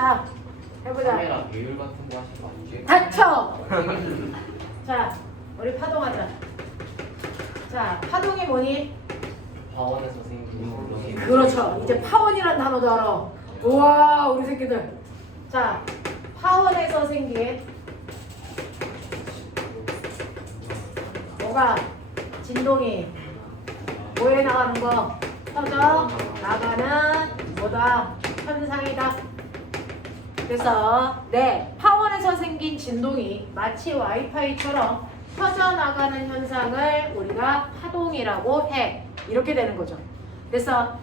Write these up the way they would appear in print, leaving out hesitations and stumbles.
자, 해보자. 카메라 배율 같은 거 하신 거 아니지? 닥쳐! 자, 우리 파동하자. 자, 파동이 뭐니? 파원에서 생긴 물렁이. 그렇죠. 이제 파원이란 단어도 알아. 우와, 우리 새끼들. 자, 파원에서 생긴 뭐가 진동이 뭐에 나가는 거? 터져 나가는 뭐다? 현상이다. 그래서 네, 파원에서 생긴 진동이 마치 와이파이처럼 퍼져나가는 현상을 우리가 파동이라고 해. 이렇게 되는 거죠. 그래서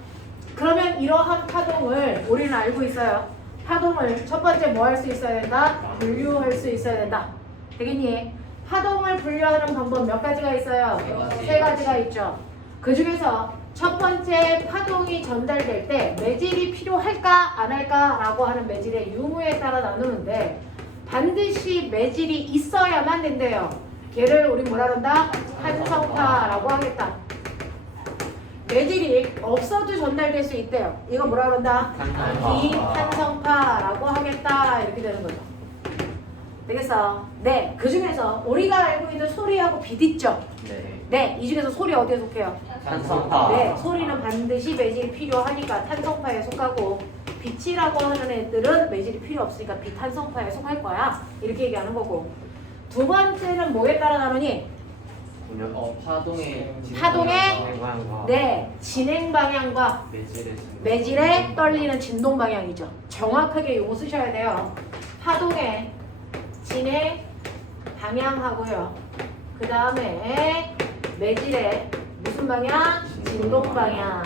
그러면 이러한 파동을 우리는 알고 있어요. 파동을 첫 번째 뭐 할 수 있어야 된다? 분류할 수 있어야 된다. 되겠니? 파동을 분류하는 방법 몇 가지가 있어요? 세 가지가 있죠. 그 중에서 첫 번째 파동이 전달될 때 매질이 필요할까 안 할까 라고 하는 매질의 유무에 따라 나누는데 반드시 매질이 있어야만 된대요. 걔를 우리 뭐라 그런다? 탄성파라고 하겠다. 매질이 없어도 전달될 수 있대요. 이거 뭐라 그런다? 비탄성파라고 하겠다. 이렇게 되는 거죠. 되겠어? 네, 그 중에서 우리가 알고 있는 소리하고 빛 있죠? 네. 네, 이 중에서 소리 어디에 속해요? 탄성파. 네, 소리는 반드시 매질이 필요하니까 탄성파에 속하고 빛이라고 하는 애들은 매질이 필요 없으니까 비탄성파에 속할 거야. 이렇게 얘기하는 거고. 두 번째는 뭐에 따라 나누니? 파동의 네, 진행 방향과 매질의 떨리는 진동 방향이죠. 정확하게 요거 쓰셔야 돼요. 파동의 진행 방향하고요. 그 다음에 매질의 무슨 방향? 진동 방향.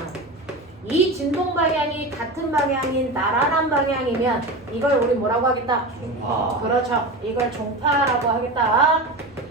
이 진동 방향이 같은 방향인 나란한 방향이면 이걸 우리 뭐라고 하겠다? 종파. 그렇죠. 이걸 종파라고 하겠다.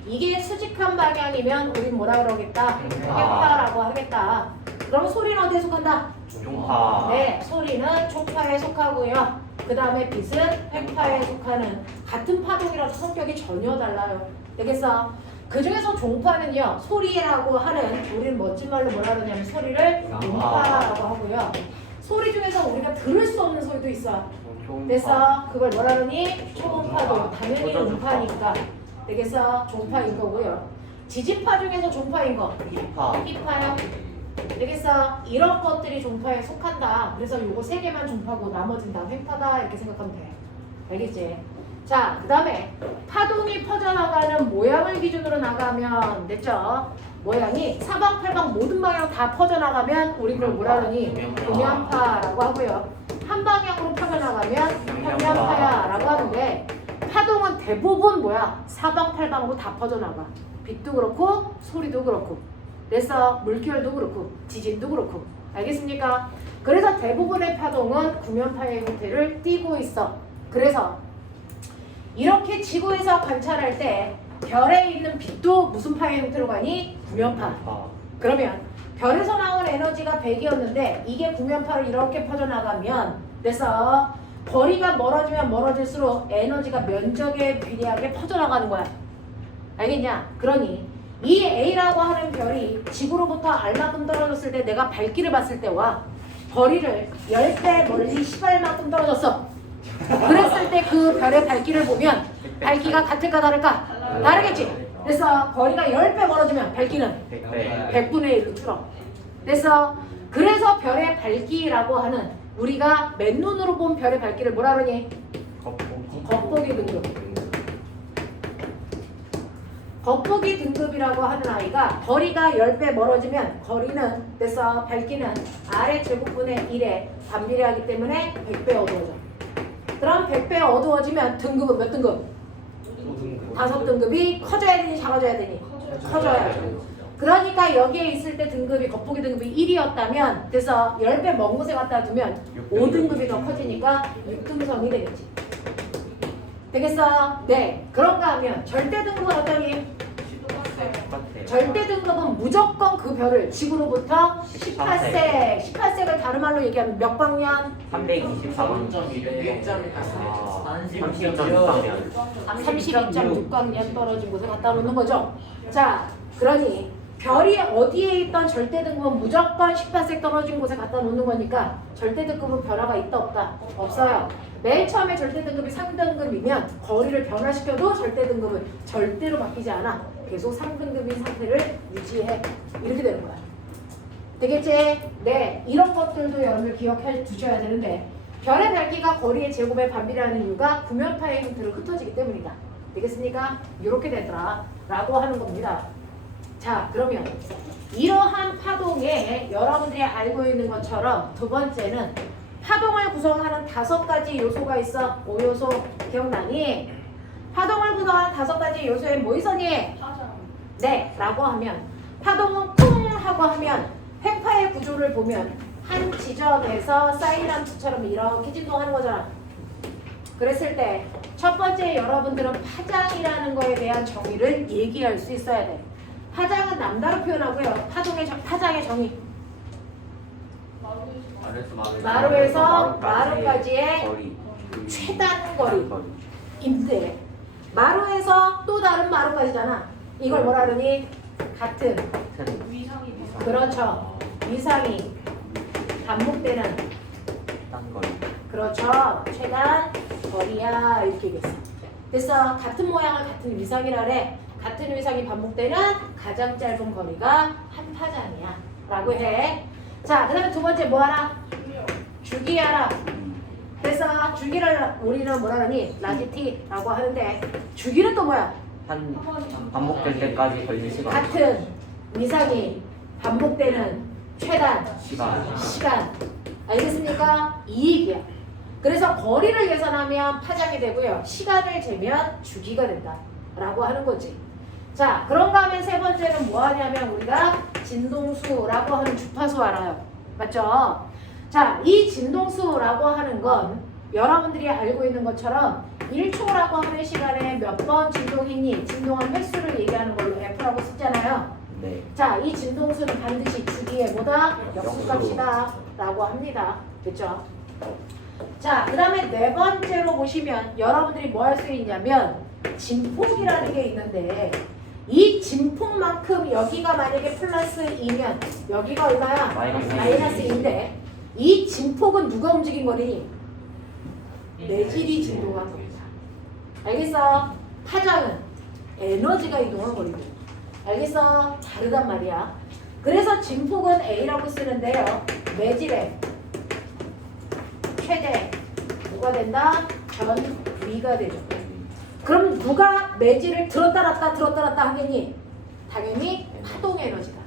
이게 수직한 방향이면 우리 뭐라 그러겠다? 해파라고 하겠다. 그럼 소리는 어디에 속한다? 종파. 네, 소리는 초파에 속하고요. 그 다음에 빛은 해파에 속하는 같은 파동이라도 성격이 전혀 달라요. 되겠어? 그 중에서 종파는요, 소리라고 하는, 우리는 멋진 말로 뭐라 그러냐면 소리를 음파라고 하고요. 소리 중에서 우리가 들을 수 없는 소리도 있어. 그래서 그걸 뭐라 그러니? 초음파도 당연히 음파니까. 되겠어? 종파인 거고요. 지진파 중에서 종파인 거. 희파요. 되겠어? 이런 것들이 종파에 속한다. 그래서 요거 세 개만 종파고 나머지는 다 횡파다. 이렇게 생각하면 돼. 알겠지? 자, 그 다음에 파동이 퍼져나가는 모양을 기준으로 나가면 됐죠? 모양이 사방팔방 모든 방향 다 퍼져나가면 우리 그걸 뭐라 그러니? 동양파라고 하고요. 한 방향으로 퍼져나가면 평면파야라고 하는데 파동은 대부분 뭐야? 사방팔방으로 다 퍼져나가. 빛도 그렇고 소리도 그렇고 그래서 물결도 그렇고 지진도 그렇고 알겠습니까? 그래서 대부분의 파동은 구면파의 형태를 띠고 있어. 그래서 이렇게 지구에서 관찰할 때 별에 있는 빛도 무슨 파의 형태로 가니? 구면파. 그러면 별에서 나온 에너지가 100이었는데 이게 구면파로 이렇게 퍼져나가면 그래서 거리가 멀어지면 멀어질수록 에너지가 면적에 비례하게 퍼져나가는 거야. 알겠냐? 그러니 이 A라고 하는 별이 지구로부터 얼마큼 떨어졌을 때 내가 밝기를 봤을 때와 거리를 10배 멀리 10알만큼 떨어졌어. 그랬을 때 그 별의 밝기를 보면 밝기가 같을까 다를까? 다르겠지? 그래서 거리가 10배 멀어지면 밝기는 100분의 1로 줄어. 그래서 별의 밝기라고 하는 우리가 맨눈으로 본 별의 밝기를 뭐라 그러니? 겉보기 등급. 겉보기 등급이라고 하는 아이가 거리가 10배 멀어지면 거리는 그래서 밝기는 아래 제곱분의 1에 반비례하기 때문에 100배 어두워져. 그럼 100배 어두워지면 등급은 몇 등급? 5등급이 커져야 되니 작아져야 되니? 커져야 돼. 그러니까 여기에 있을 때 등급이 겉보기 등급이 1이었다면 그래서 10배 먼 곳에 갖다 두면 5등급이 더 커지니까 6등성이 되겠지. 되겠어? 네. 그런가 하면 절대 등급은 어떠니? 절대 등급은 무조건 그 별을 지구로부터 18색 18색을 다른 말로 얘기하면 몇 광년? 324광년. 32.6광년 떨어진 곳에 갖다 놓는 거죠. 자, 그러니 별이 어디에 있던 절대 등급은 무조건 18색 떨어진 곳에 갖다 놓는 거니까 절대 등급은 변화가 있다 없다? 없어요. 맨 처음에 절대 등급이 상등급이면 거리를 변화시켜도 절대 등급은 절대로 바뀌지 않아. 계속 상등급인 상태를 유지해. 이렇게 되는 거야. 되겠지? 네, 이런 것들도 여러분들 기억해 두셔야 되는데 별의 밝기가 거리의 제곱에 반비례하는 이유가 구면파의 형태로 흩어지기 때문이다. 되겠습니까? 이렇게 되더라 라고 하는 겁니다. 자, 그러면 이러한 파동에 여러분들이 알고 있는 것처럼 두 번째는 파동을 구성하는 5가지 요소가 있어. 5요소 기억나니? 파동을 구성하는 5가지 요소에 뭐 있었니? 네, 라고 하면 파동은 쿵 하고 하면 횡파의 구조를 보면 한 지점에서 사인함수처럼 이렇게 진동하는 거잖아. 그랬을 때 첫 번째 여러분들은 파장이라는 거에 대한 정의를 얘기할 수 있어야 돼. 파장은 남다로 표현하고요. 파장의 정의. 마루에서 마루까지의 거리. 최단 거리인데 마루에서 또 다른 마루까지잖아. 이걸 뭐라 그러니? 같은. 위상이 그렇죠. 위상이 반복되는. 딴 거리. 그렇죠. 최단 거리야. 이렇게 얘기했어. 그래서 같은 모양을 같은 위상이라 그래. 같은 위상이 반복되는 가장 짧은 거리가 한 파장이야 라고 해. 자, 그 다음에 두 번째 뭐 하라? 주기하라. 그래서 주기를 우리는 뭐라 하니? 라지티라고 하는데 주기는 또 뭐야? 반복될 때까지 걸릴 시간. 같은 위상이 반복되는 최단 시간. 알겠습니까? 이 얘기야. 그래서 거리를 계산하면 파장이 되고요. 시간을 재면 주기가 된다 라고 하는 거지. 자, 그런가 하면 세 번째는 뭐 하냐면 우리가 진동수라고 하는 주파수 알아요. 맞죠? 자, 이 진동수라고 하는 건 여러분들이 알고 있는 것처럼 1초라고 하는 시간에 몇 번 진동했니? 진동한 횟수를 얘기하는 걸로 F라고 쓰잖아요. 네. 자, 이 진동수는 반드시 주기의 뭐다? 역수값이다 라고 합니다. 그렇죠? 자, 그 다음에 네 번째로 보시면 여러분들이 뭐 할 수 있냐면 진폭이라는 게 있는데 이 진폭만큼 여기가 만약에 플러스 2면 여기가 얼마야? 마이너스 2인데 이 진폭은 누가 움직인 거니? 내질이 진동한 겁니다. 알겠어? 파장은 에너지가 이동한 거리고. 알겠어? 다르단 말이야. 그래서 진폭은 A라고 쓰는데요. 내질의 최대 뭐가 된다? 전 V가 되죠. 그럼 누가 매질을 들었다 놨다 하겠니? 당연히 파동 에너지다.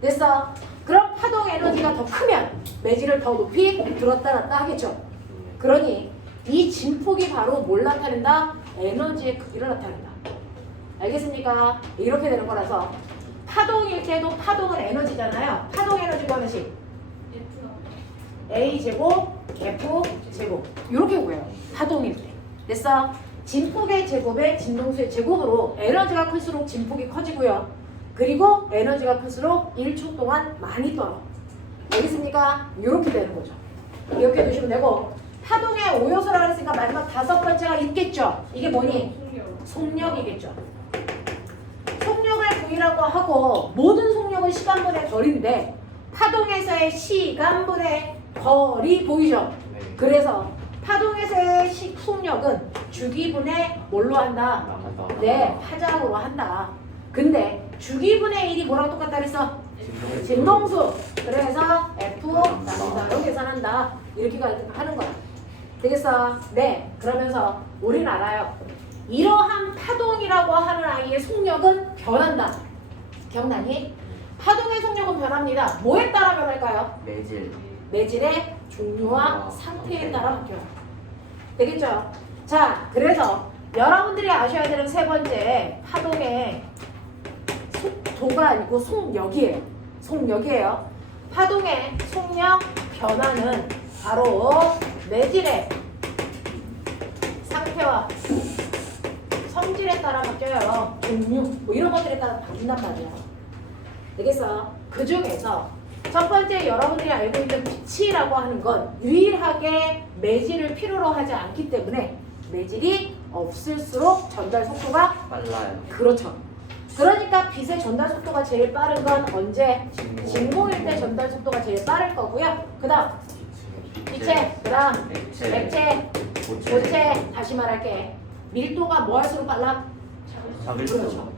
됐어? 그럼 파동 에너지가 더 크면 매질을 더 높이 들었다 놨다 하겠죠. 그러니 이 진폭이 바로 뭘 나타낸다? 에너지의 크기를 나타낸다. 알겠습니까? 이렇게 되는 거라서 파동일 때도 파동은 에너지잖아요. 파동 에너지 구하는식 A제곱, F제곱 이렇게 구해요. 파동일 때. 됐어? 진폭의 제곱에 진동수의 제곱으로 에너지가 클수록 진폭이 커지고요. 그리고 에너지가 클수록 1초 동안 많이 떨어. 알겠습니까? 이렇게 되는 거죠. 이렇게 두시면 되고 파동의 5요소라고 했으니까 마지막 5번째가 있겠죠. 이게 뭐니? 속력이겠죠. 속력을 V라고 하고 모든 속력은 시간분의 거리인데 파동에서의 시간분의 거리 보이죠? 그래서 파동에서의 속력은 주기분의 뭘로 한다? 네, 파장으로 한다. 근데 주기분의 1이 뭐랑 똑같다 그랬어? 진동수. 그래서 F 나눈다로 계산한다. 이렇게 하는 거야. 되겠어? 네. 그러면서 우리는 알아요. 이러한 파동이라고 하는 아이의 속력은 변한다. 기억나니? 파동의 속력은 변합니다. 뭐에 따라 변할까요? 매질의 종류와 상태에 따라 바뀌어요. 되겠죠? 자, 그래서 여러분들이 아셔야 되는 세 번째 파동의 속도가 아니고 속력이에요. 속력이에요. 파동의 속력 변화는 바로 매질의 상태와 성질에 따라 바뀌어요. 종류, 뭐 이런 것들에 따라 바뀐단 말이에요. 되겠어? 그 중에서 첫 번째 여러분들이 알고 있는 빛이라고 하는 건 유일하게 매질을 필요로 하지 않기 때문에 매질이 없을수록 전달 속도가 빨라요. 그렇죠. 그러니까 빛의 전달 속도가 제일 빠른 건 언제? 진공일 때 전달 속도가 제일 빠를 거고요. 그 다음 기체, 그 다음 액체, 액체, 고체. 다시 말할게. 밀도가 뭐 할수록 빨라? 작을수록. 그렇죠.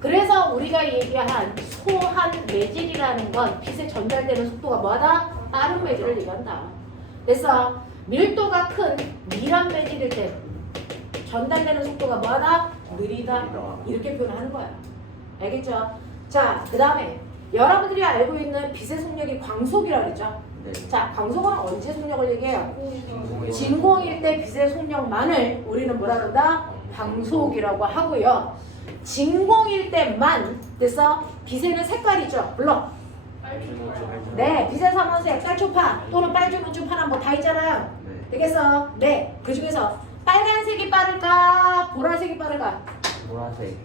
그래서 우리가 얘기한 소한 매질이라는 건 빛에 전달되는 속도가 뭐하다? 빠른 매질을 얘기한다. 그래서 밀도가 큰 미란 매질일 때 전달되는 속도가 뭐하다? 느리다. 이렇게 표현하는 거야. 알겠죠? 자, 그 다음에 여러분들이 알고 있는 빛의 속력이 광속이라고 그랬죠? 네. 자, 광속은 언제 속력을 얘기해요? 진공일 때 빛의 속력만을 우리는 뭐라 그런다? 광속이라고 하고요. 진공일 때만, 그래서 빛에는 색깔이죠. 물론 네, 빛의 삼원색, 빨초파 또는 빨주노초파나 뭐 다 있잖아요. 네. 되겠어? 네, 그 중에서 빨간색이 빠를까? 보라색이 빠를까? 보라색.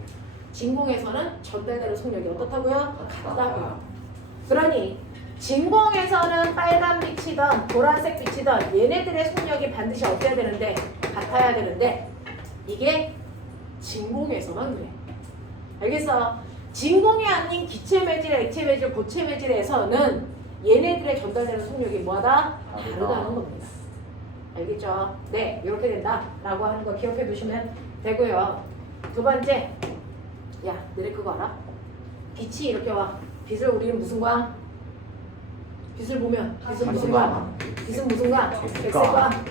진공에서는 전달되는 속력이 어떻다고요? 같다고요. 그러니 진공에서는 빨간 빛이든 보라색 빛이든 얘네들의 속력이 반드시 어때야 되는데? 같아야 되는데 이게 진공에서만 그래. 알겠어? 진공이 아닌 기체 매질, 액체 매질, 고체 매질에서는 얘네들의 전달되는 속력이 뭐하다? 다르다는 겁니다. 알겠죠? 네, 이렇게 된다라고 하는 거 기억해 두시면 되고요. 두 번째, 야, 너네 그거 알아? 빛이 이렇게 와. 빛을 우리는 무슨 광? 빛을 보면 빛은 무슨 광? 빛은 무슨 광? 백색광.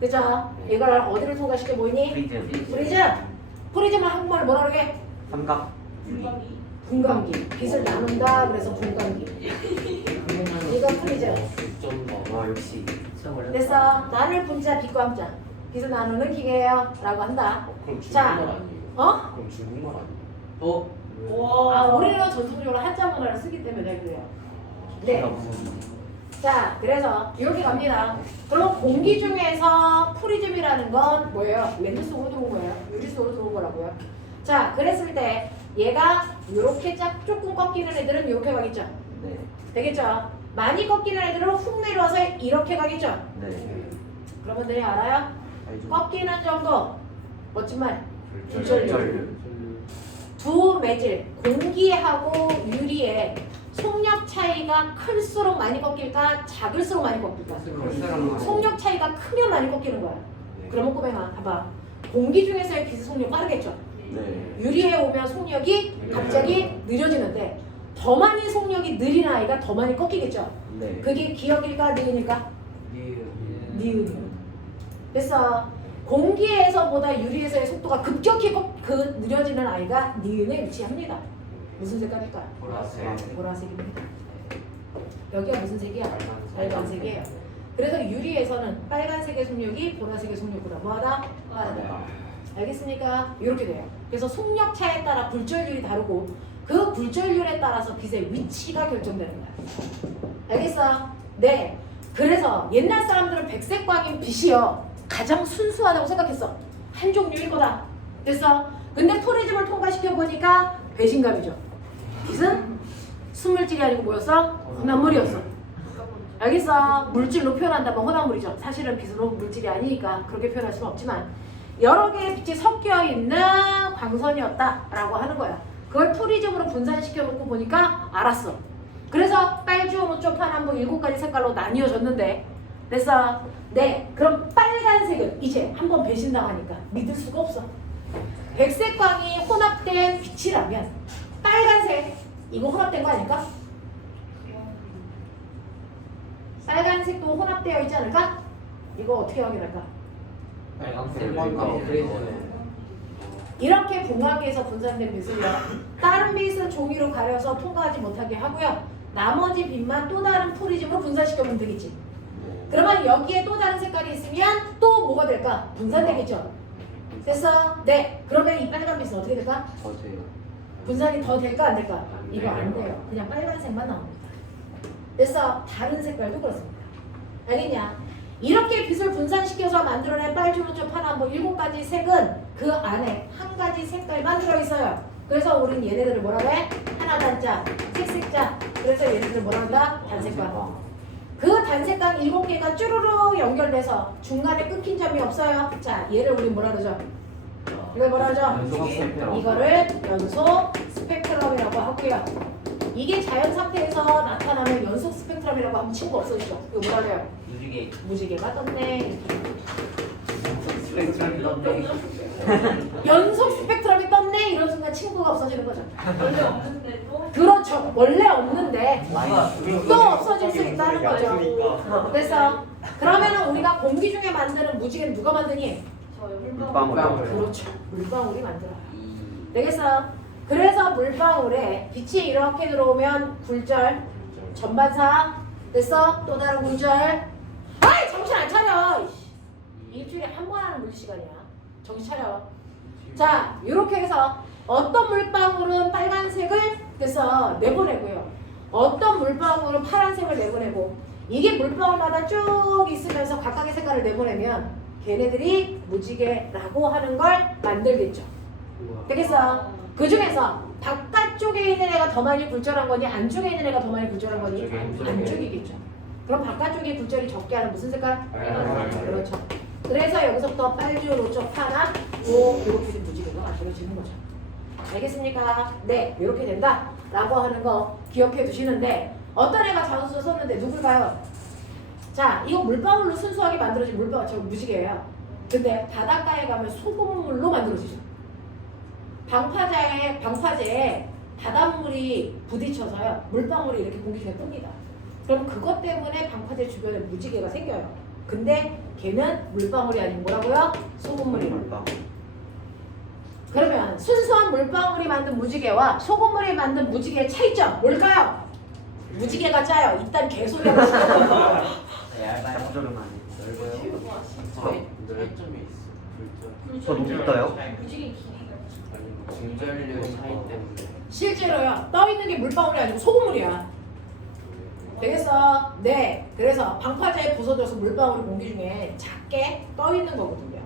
그죠? 이걸 어디를 통과시켜 보이니? 프리즘. 프리즘. 프리즘을 한국말로 뭐라 그러게? 삼각. 분광기. 빛을 나눈다. 그래서 분광기. 이거 프리즘. 와 역시. 그래서 나눌 분자 빛과 함자. 빛을 나누는 기계예요. 라고 한다. 그럼 자, 중국말 아니에요? 어? 그럼 중국말 아니에요? 아, 우리는 전통적으로 한자 문화를 쓰기 때문에 그래요. 네. 자, 그래서 이렇게 갑니다. 그럼 공기 중에서 프리즘이라는 건 뭐예요? 렌즈 속으로 들어온 거예요. 유리 속으로 들어온 거라고요. 자, 그랬을 때 얘가 이렇게 조금 꺾이는 애들은 이렇게 가겠죠. 네. 되겠죠? 많이 꺾이는 애들은 훅 내려와서 이렇게 가겠죠. 네. 여러분들이 알아요? 알죠. 꺾이는 정도. 멋진 말. 절절. 두 매질, 공기하고 유리의 속력 차이가 클수록 많이 꺾일까? 작을수록 많이 꺾일까? 속력 차이가 크면 많이 꺾이는 거야. 그러면 꼬맹아, 봐봐. 공기 중에서의 빛의 속력 빠르겠죠? 네. 유리에 오면 속력이 갑자기 느려지는데 더 많이 속력이 느린 아이가 더 많이 꺾이겠죠? 네. 그게 기억일까? 니은일까? 니은이요. 그래서 공기에서보다 유리에서의 속도가 급격히 느려지는 아이가 니은에 위치합니다. 무슨 색깔일까? 보라색입니다. 여기가 무슨 색이야? 빨간색이에요. 그래서 유리에서는 빨간색의 속력이 보라색의 속력보다 뭐하다? 빠르다. 알겠습니까? 이렇게 돼요. 그래서 속력 차에 따라 굴절률이 다르고 그 굴절률에 따라서 빛의 위치가 결정되는 거야. 알겠어? 네. 그래서 옛날 사람들은 백색광인 빛이요 가장 순수하다고 생각했어. 한 종류일 거다. 됐어? 근데 프리즘을 통과시켜 보니까 배신감이죠. 빛은 순물질이 아니고 뭐였어? 혼합물이었어. 알겠어? 물질로 표현한다면 혼합물이죠. 사실은 빛은 물질이 아니니까 그렇게 표현할 수는 없지만 여러 개의 빛이 섞여 있는 광선이었다라고 하는 거야. 그걸 프리즘으로 분산시켜 놓고 보니까 알았어. 그래서 빨주노초 파남보 7가지 색깔로 나뉘어졌는데 그래서 네, 그럼 빨간색은 이제 한번 배신당하니까 믿을 수가 없어. 백색광이 혼합된 빛이라면 빨간색 이거 혼합된 거 아닐까? 빨간색도 혼합되어 있지 않을까? 이거 어떻게 확인할까? 이렇게 분광기에서 분산된 빛을요 다른 빛은 종이로 가려서 통과하지 못하게 하고요 나머지 빛만 또 다른 프리즘으로 분산시켜보면 되겠지. 그러면 여기에 또 다른 색깔이 있으면 또 뭐가 될까? 분산되겠죠. 됐어? 네. 그러면 이 빨간 빛은 어떻게 될까? 더 돼요. 분산이 더 될까 안 될까? 이거 안 돼요. 그냥 빨간색만 나옵니다. 됐어? 다른 색깔도 그렇습니다. 알겠냐? 이렇게 빛을 분산시켜서 만들어낸 빨주노초 파남보 7가지 색은 그 안에 한 가지 색깔만 들어있어요. 그래서 우리는 얘네들을 뭐라고 해? 하나 단자, 색색자. 그래서 얘네들을 뭐라 한다? 단색광. 그 단색광 7개가 쭈루루 연결돼서 중간에 끊긴 점이 없어요. 자, 얘를 우리 뭐라 그러죠? 이걸 뭐라 그러죠? 연속 스펙트럼. 이거를 연속 스펙트럼이라고 하고요. 이게 자연 상태에서 나타나는 연속 스펙트럼이라고 하면 친구 없어지죠? 이거 뭐라 그래요? 무지개. 무지개가 떴네. 스펙트럼이 떴네. 연속 스펙트럼이 떴네. 이런 순간 친구가 없어지는 거죠. 원래 없는데도 그렇죠. 원래 없는데 아, 또 없어질 수 있다는 거죠. 그래서 그러면은 우리가 공기 중에 만드는 무지개는 누가 만드니? 저요. 물방울. 그렇죠. 물방울이 만들어요. 되겠어? 그래서 물방울에 빛이 이렇게 들어오면 굴절, 전반사, 됐어? 또 다른 굴절. 아이 정신 안 차려. 일주일에 한 번 하는 물시간이야. 정신 차려. 자, 이렇게 해서 어떤 물방울은 빨간색을 그래서 내보내고요. 어떤 물방울은 파란색을 내보내고 이게 물방울마다 쭉 있으면서 각각의 색깔을 내보내면 걔네들이 무지개라고 하는 걸 만들겠죠. 되겠어? 그 중에서 바깥쪽에 있는 애가 더 많이 굴절한 거니 안쪽에 있는 애가 더 많이 굴절한 거니 안쪽이겠죠. 그럼 바깥쪽에 굴절이 적게 하는 무슨 색깔? 그렇죠. 그래서 여기서부터 빨주, 노초, 파나, 이렇게 된 무지개가 만들어지는 거죠. 알겠습니까? 네, 이렇게 된다 라고 하는 거 기억해 두시는데 어떤 애가 자소서 썼는데 누굴까요? 자, 이거 물방울로 순수하게 만들어진 물방울, 저 무지개예요. 근데 바닷가에 가면 소금물로 만들어지죠. 방파제에 바닷물이 부딪혀서요. 물방울이 이렇게 공기 중에 뜹니다. 그럼 그것 때문에 방파제 주변에 무지개가 생겨요. 근데 걔는 물방울이 아니고 뭐라고요? 소금물이에요. 그러면 순수한 물방울이 만든 무지개와 소금물이 만든 무지개의 차이점 뭘까요? 무지개가 짜요. 일단 개소리하고 싶어요. 짭조름하네. 넓어요. 차이점이 있어. 더 높을까요? 무지개 길이가 아니 증전류 차이 때문에. 실제로요. 떠 있는 게 물방울이 아니고 소금물이야. 되겠어? 네. 그래서 방파제에 부서져서 물방울이 공기 중에 작게 떠 있는 거거든요.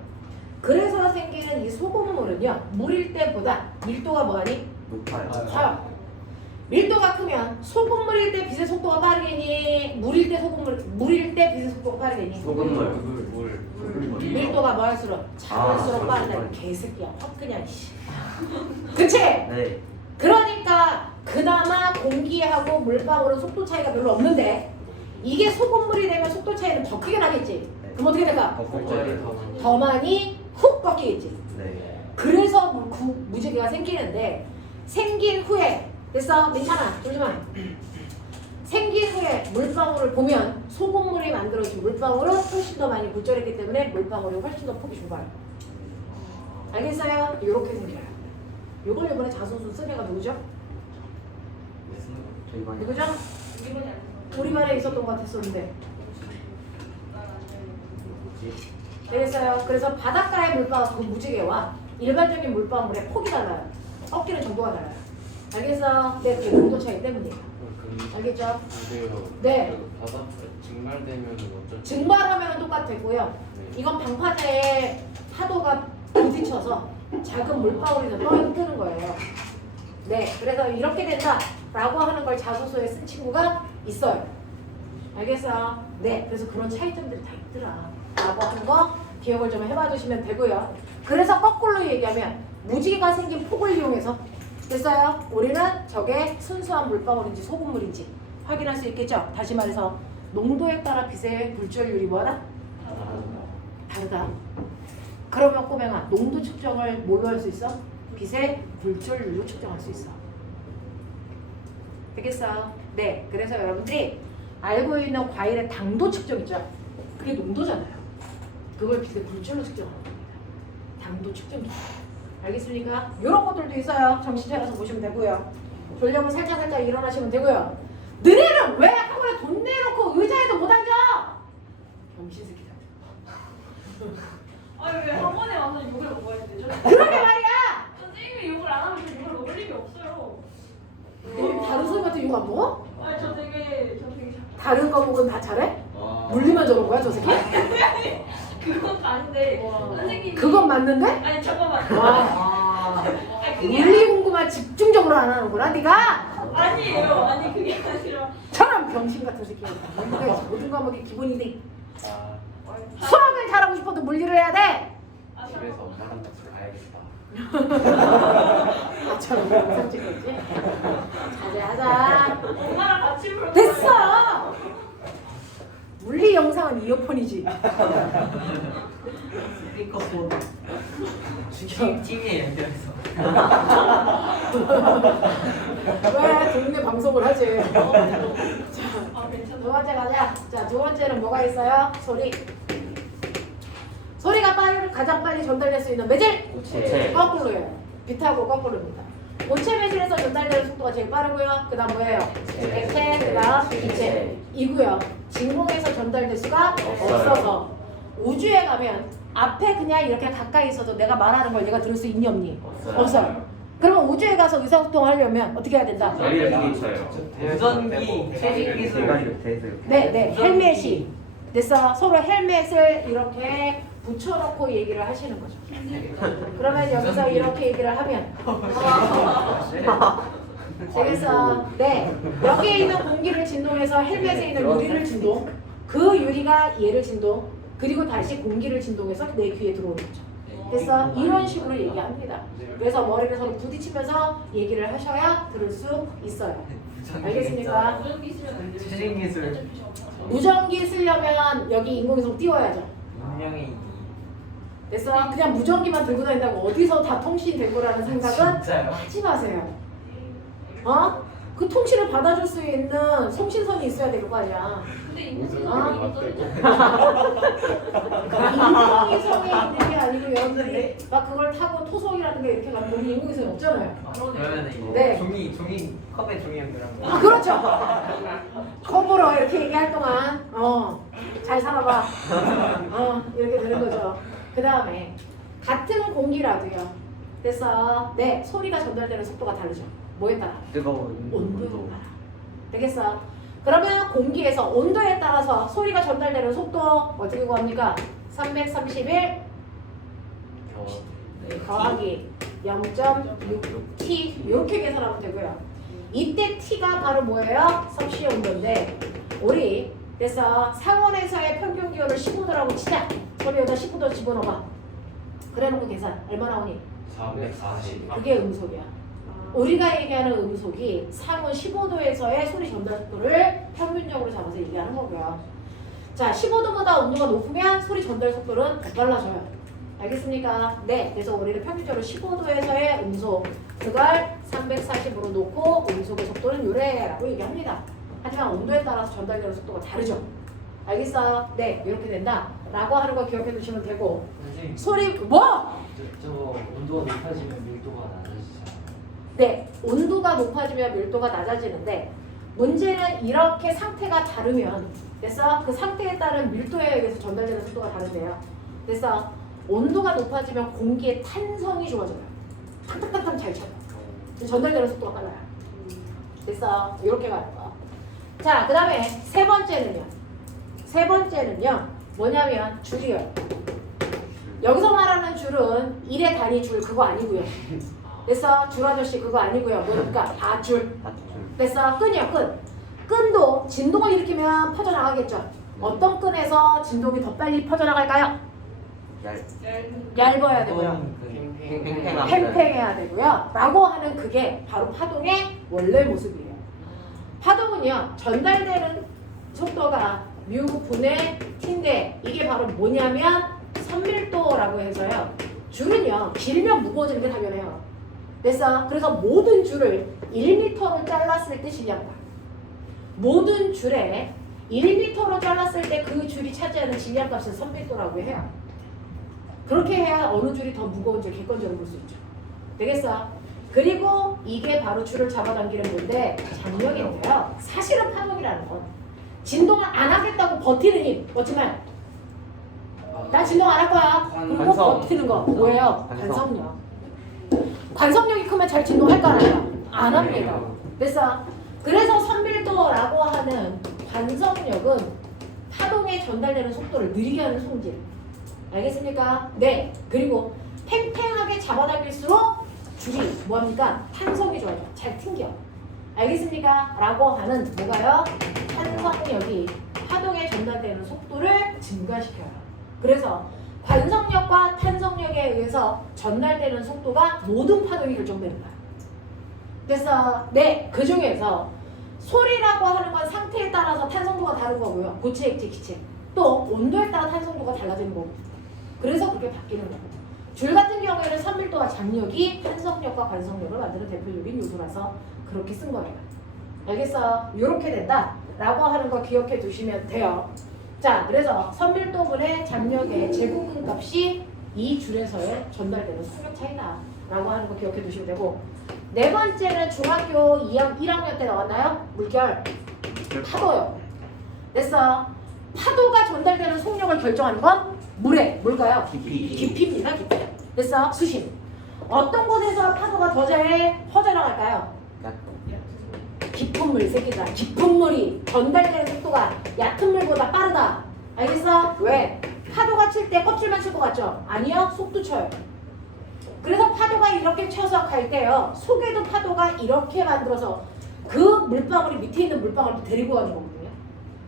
그래서 생기는 이 소금물은요. 물일 때보다 밀도가 뭐하니? 높아요. 커요. 밀도가 크면 소금물일 때 빛의 속도가 빠르겠니? 물일 때 빛의 속도가 빠르겠니? 소금물. 물. 밀도가 뭐할수록 작을수록 아, 빠르다. 소금물. 개새끼야. 확 그냥 씨. 그치? 네. 그러니까 그나마 공기하고 물방울은 속도 차이가 별로 없는데 이게 소금물이 되면 속도 차이는 더 크게 나겠지. 그럼 어떻게 될까? 굴절이 더 많이. 더 많이 훅 꺾이겠지. 네. 그래서 무지개가 생기는데 생긴 후에 됐어? 괜찮아. 졸지 마. 생긴 후에 물방울을 보면 소금물이 만들어진 물방울은 훨씬 더 많이 굴절했기 때문에 물방울이 훨씬 더 폭이 좁아요. 알겠어요? 이렇게 생겨요. 요걸 이번에 자소서 쓴 애가 누구죠? 저희 반이. 누구죠? 이번이 아니고 우리반에 있었던 것 같았었는데. 뭐지? 되겠어요? 그래서 바닷가의 물방울, 그 무지개와 일반적인 물방울의 폭이 달라요. 꺾이는 정도가 달라요. 알겠어? 네, 그게 농도 차이 때문이에요. 알겠죠? 근데요. 네. 그 바다 증발되면 어쩔? 증발하면 똑같았고요. 네. 이건 방파제에 파도가 부딪혀서 작은 물방울이 더 떠뜨는 거예요. 네, 그래서 이렇게 된다라고 하는 걸 자소서에 쓴 친구가 있어요. 알겠어? 네, 그래서 그런 차이점들이 다 있더라. 라고 하는 거 기억을 좀 해봐 주시면 되고요. 그래서 거꾸로 얘기하면 무지개가 생긴 폭을 이용해서 됐어요? 우리는 저게 순수한 물방울인지 소금물인지 확인할 수 있겠죠? 다시 말해서 농도에 따라 빛의 굴절율이 뭐하다? 다르다. 그러면 꼬맹아 농도 측정을 뭘로 할 수 있어? 빛의 굴절율로 측정할 수 있어. 되겠어? 네. 그래서 여러분들이 알고 있는 과일의 당도 측정 있죠? 그게 농도잖아요. 그걸 빛의 굴절로 측정하는 겁니다. 당도 측정기. 알겠습니까? 이런 것들도 있어요. 정신 차려서 보시면 되고요. 졸려면 살짝 일어나시면 되고요. 너네는 왜 학원에 돈 내놓고 의자에도 못 앉아? 병신 새끼다. 아니 왜 학원에 와서 욕을 먹어야 되죠? 그러게 말이야. 선생님이 욕을 안 하면 저 욕을 먹을 일이 없어요. 너 다른 소리 같은 욕 안 먹어? 아니 저 되게 다른 과목은 다 잘해? 와. 물리만 저런 거야 저 새끼? 그건 아닌데 선생님이 그건 맞는데? 아니 잠깐만. 와. 아니 그게 물리 공부만 집중적으로 안 하는구나 네가? 아니에요. 아니 그게 아니라 저런 병신 같은 새끼야. 물리가 모든 과목이 기본인데 아, 수학을 잘하고 싶어도 물리를 해야 돼. 아, 집에서 엄마랑 같이 가야겠다. 아처럼 영상 찍었지? 자제하자. 엄마랑 같이 볼 거예요. 됐어. 물리 영상은 이어폰 스피커폰. TV에 연결해서. 왜 동네 방송을 하지? 자, 아 괜찮아. 두 번째 가자. 자, 두 번째는 뭐가 있어요? 소리. 소리가 가장 빨리 전달될 수 있는 매질. 고체. 거꾸로예요. 빛하고 거꾸로입니다. 고체 매질에서 전달되는 속도가 제일 빠르고요. 그 다음 뭐예요? 액체, 그 다음 기체. 이고요. 진공에서 전달될 수가 없어서 우주에 가면 앞에 그냥 이렇게 가까이 있어도 내가 말하는 걸 얘가 들을 수 있니 없니? 없어요. 그러면 우주에 가서 의사소통을 하려면 어떻게 해야 된다? 머리를 부딪혀요. 무전기 최신 기술. 네, 헬멧이 됐어. 서로 헬멧을 이렇게 붙여놓고 얘기를 하시는 거죠. 그러면 여기서 이렇게 얘기를 하면 되겠어. 네, 여기에 있는 공기를 진동해서 헬멧에 있는 유리를 진동, 그 유리가 얘를 진동, 그리고 다시 공기를 진동해서 내 귀에 들어오는 거죠. 그래서 이런 식으로 얘기합니다. 그래서 머리를 서로 부딪히면서 얘기를 하셔야 들을 수 있어요. 알겠습니까? 무전기 쓰면 최신 기술. 무전기 쓰려면 여기 인공위성 띄워야죠. 분명히 됐어? 그냥 무전기만 들고 다닌다고 어디서 다 통신될 거라는 생각은 진짜요? 하지 마세요. 어? 그 통신을 받아줄 수 있는 송신선이 있어야 될 거 아니야. 근데 무슨 아. 인공지능이 인공위성에 있는 게 아니고 여러분들이 막 그걸 타고 토성이라든가 이렇게 가면 거기 인공위성이 없잖아요. 그러면 이거 네. 종이 컵에 종이 연결한 거. 아, 그렇죠. 컵으로 이렇게 얘기할 동안 잘 살아봐. 이렇게 되는 거죠. 그 다음에 같은 공기라도요. 그래서 네, 소리가 전달되는 속도가 다르죠. 뭐에 따라? 뜨거운 온도에 따라. 되겠어? 그러면 공기에서 온도에 따라서 소리가 전달되는 속도 어떻게 구합니까? 331 더하기 0.6T 이렇게 계산하면 되고요. 이때 T가 바로 뭐예요? 섭씨 온도인데 우리 그래서 상온에서의 평균 기온을 15도라고 치자. 그럼 여기다 19도 집어넣어봐. 그래놓고 계산 얼마 나오니? 440. 그게 음속이야. 우리가 얘기하는 음속이 상온 15도에서의 소리 전달 속도를 평균적으로 잡아서 얘기하는 거고요. 자, 15도보다 온도가 높으면 소리 전달 속도는 더 빨라져요. 알겠습니까? 네, 그래서 우리는 평균적으로 15도에서의 음속 그걸 340으로 놓고 음속의 속도는 요래라고 얘기합니다. 하지만 온도에 따라서 전달되는 속도가 다르죠. 알겠어요? 네, 이렇게 된다 라고 하는 거 기억해 두시면 되고 선생님, 소리 뭐? 저 온도가 높아지면 밀도가 낮아지잖아요. 네, 온도가 높아지면 밀도가 낮아지는데 문제는 이렇게 상태가 다르면 그래서 그 상태에 따른 밀도에 의해서 전달되는 속도가 다른데요. 그래서 온도가 높아지면 공기의 탄성이 좋아져요. 탕탕탕탕 잘 쳐요. 전달되는 속도가 빨라요. 그래서 이렇게 가는 거. 자, 그 다음에 세 번째는요. 세 번째는요. 뭐냐면 줄이에요. 여기서 말하는 줄은 일의 단위 줄 그거 아니고요. 그래서 줄 아저씨 그거 아니고요. 뭐니까 다 줄. 그래서 끈이요, 끈. 끈도 진동을 일으키면 퍼져나가겠죠. 어떤 끈에서 진동이 더 빨리 퍼져나갈까요? 얇아야 되고요. 팽팽해야 되고요. 라고 하는 그게 바로 파동의 원래 모습이에요. 파동은요, 전달되는 속도가 뮤 분의 t인데 이게 바로 뭐냐면 선밀도라고 해서요. 줄은요, 길면 무거워지는 게 당연해요. 그래서 모든 줄을 1m로 잘랐을 때 질량과 모든 줄에 1m로 잘랐을 때 그 줄이 차지하는 질량값은 선밀도라고 해요. 그렇게 해야 어느 줄이 더 무거운지 객관적으로 볼 수 있죠. 되겠어? 그리고 이게 바로 줄을 잡아당기는 건데 장력인데요. 사실은 파동이라는 건 진동을 안 하겠다고 버티는 힘. 멋지만 나 진동 안 할 거야. 그리고 관성. 버티는 거 뭐예요? 관성력. 관성력이 크면 잘 진동할까 안 할까? 안 합니다. 그래서 선밀도라고 하는 관성력은 파동에 전달되는 속도를 느리게 하는 성질. 알겠습니까? 네. 그리고 팽팽하게 잡아당길수록 줄이 뭐합니까? 탄성이 좋아져. 잘 튕겨. 알겠습니까? 라고 하는 뭐가요? 탄성력이 파동에 전달되는 속도를 증가시켜요. 그래서 관성력과 탄성력에 의해서 전달되는 속도가 모든 파동이 결정되는 거야. 그래서 네, 그 중에서 소리라고 하는 건 상태에 따라서 탄성도가 다른 거고요. 고체, 액체, 기체. 또 온도에 따라 탄성도가 달라지는 거고. 그래서 그렇게 바뀌는 거고. 줄 같은 경우에는 산밀도와 장력이 탄성력과 관성력을 만드는 대표적인 요소라서 그렇게 쓴 거예요. 알겠어? 이렇게 된다 라고 하는 거 기억해 두시면 돼요. 자, 그래서 선밀도분의 장력의 제곱근 값이 이 줄에서의 전달되는 속력 차이다 라고 하는 거 기억해 두시면 되고, 네 번째는 중학교 1학년 때 나왔나요? 물결 파도요. 됐어. 파도가 전달되는 속력을 결정하는 건 뭘까요? 깊이입니다. 깊이. 됐어. 수심. 어떤 곳에서 파도가 더 잘 퍼져나갈까요? 깊은 물 새끼다. 깊은 물이 전달되는 속도가 얕은 물보다 빠르다. 알겠어? 왜? 파도가 칠 때 껍질만 칠 것 같죠? 아니요. 속도 쳐요. 그래서 파도가 이렇게 쳐서 갈 때요, 속에도 파도가 이렇게 만들어서 그 물방울이 밑에 있는 물방울을 데리고 가는 거거든요.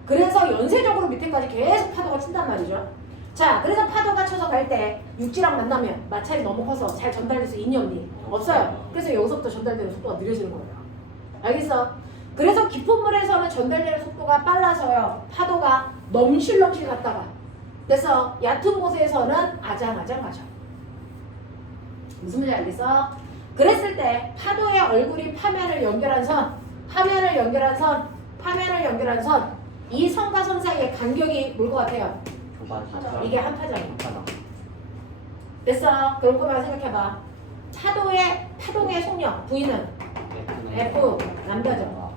그래서 연쇄적으로 밑에까지 계속 파도가 친단 말이죠. 자, 그래서 파도가 쳐서 갈 때 육지랑 만나면 마찰이 너무 커서 잘 전달될 수 있니 없니? 없어요. 그래서 여기서부터 전달되는 속도가 느려지는 거예요. 알겠어? 그래서 깊은 물에서는 전달되는 속도가 빨라서요, 파도가 넘실넘실 갔다가, 그래서 얕은 곳에서는 아장아장하죠. 무슨 말인지 알겠어? 그랬을 때 파도의 얼굴이 파면을 연결한 선, 파면을 연결한 선, 이 선과 선 사이의 간격이 뭘 것 같아요? 이게 한 파장이에요. 됐어? 그런 것만 생각해봐. 파동의 속력, V는 F, 남자죠.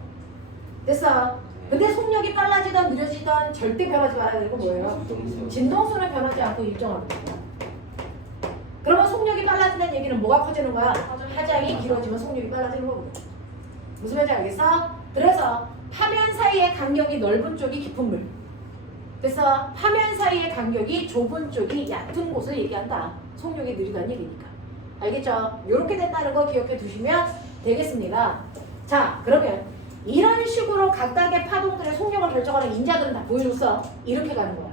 됐어? 근데 속력이 빨라지던 느려지던 절대 변하지 말아야 되는 건 뭐예요? 진동수는 변하지 않고 일정합니다. 그러면 속력이 빨라진다는 얘기는 뭐가 커지는 거야? 파장이 길어지면 속력이 빨라지는 거거든. 무슨 말인지 알겠어? 그래서 파면 사이의 간격이 넓은 쪽이 깊은 물. 그래서 파면 사이의 간격이 좁은 쪽이 얕은 곳을 얘기한다. 속력이 느리다는 얘기니까. 알겠죠? 이렇게 된다는 거 기억해 두시면 되겠습니다. 자, 그러면 이런 식으로 각각의 파동들의 속력을 결정하는 인자들은 다 보여줬어. 이렇게 가는 거야.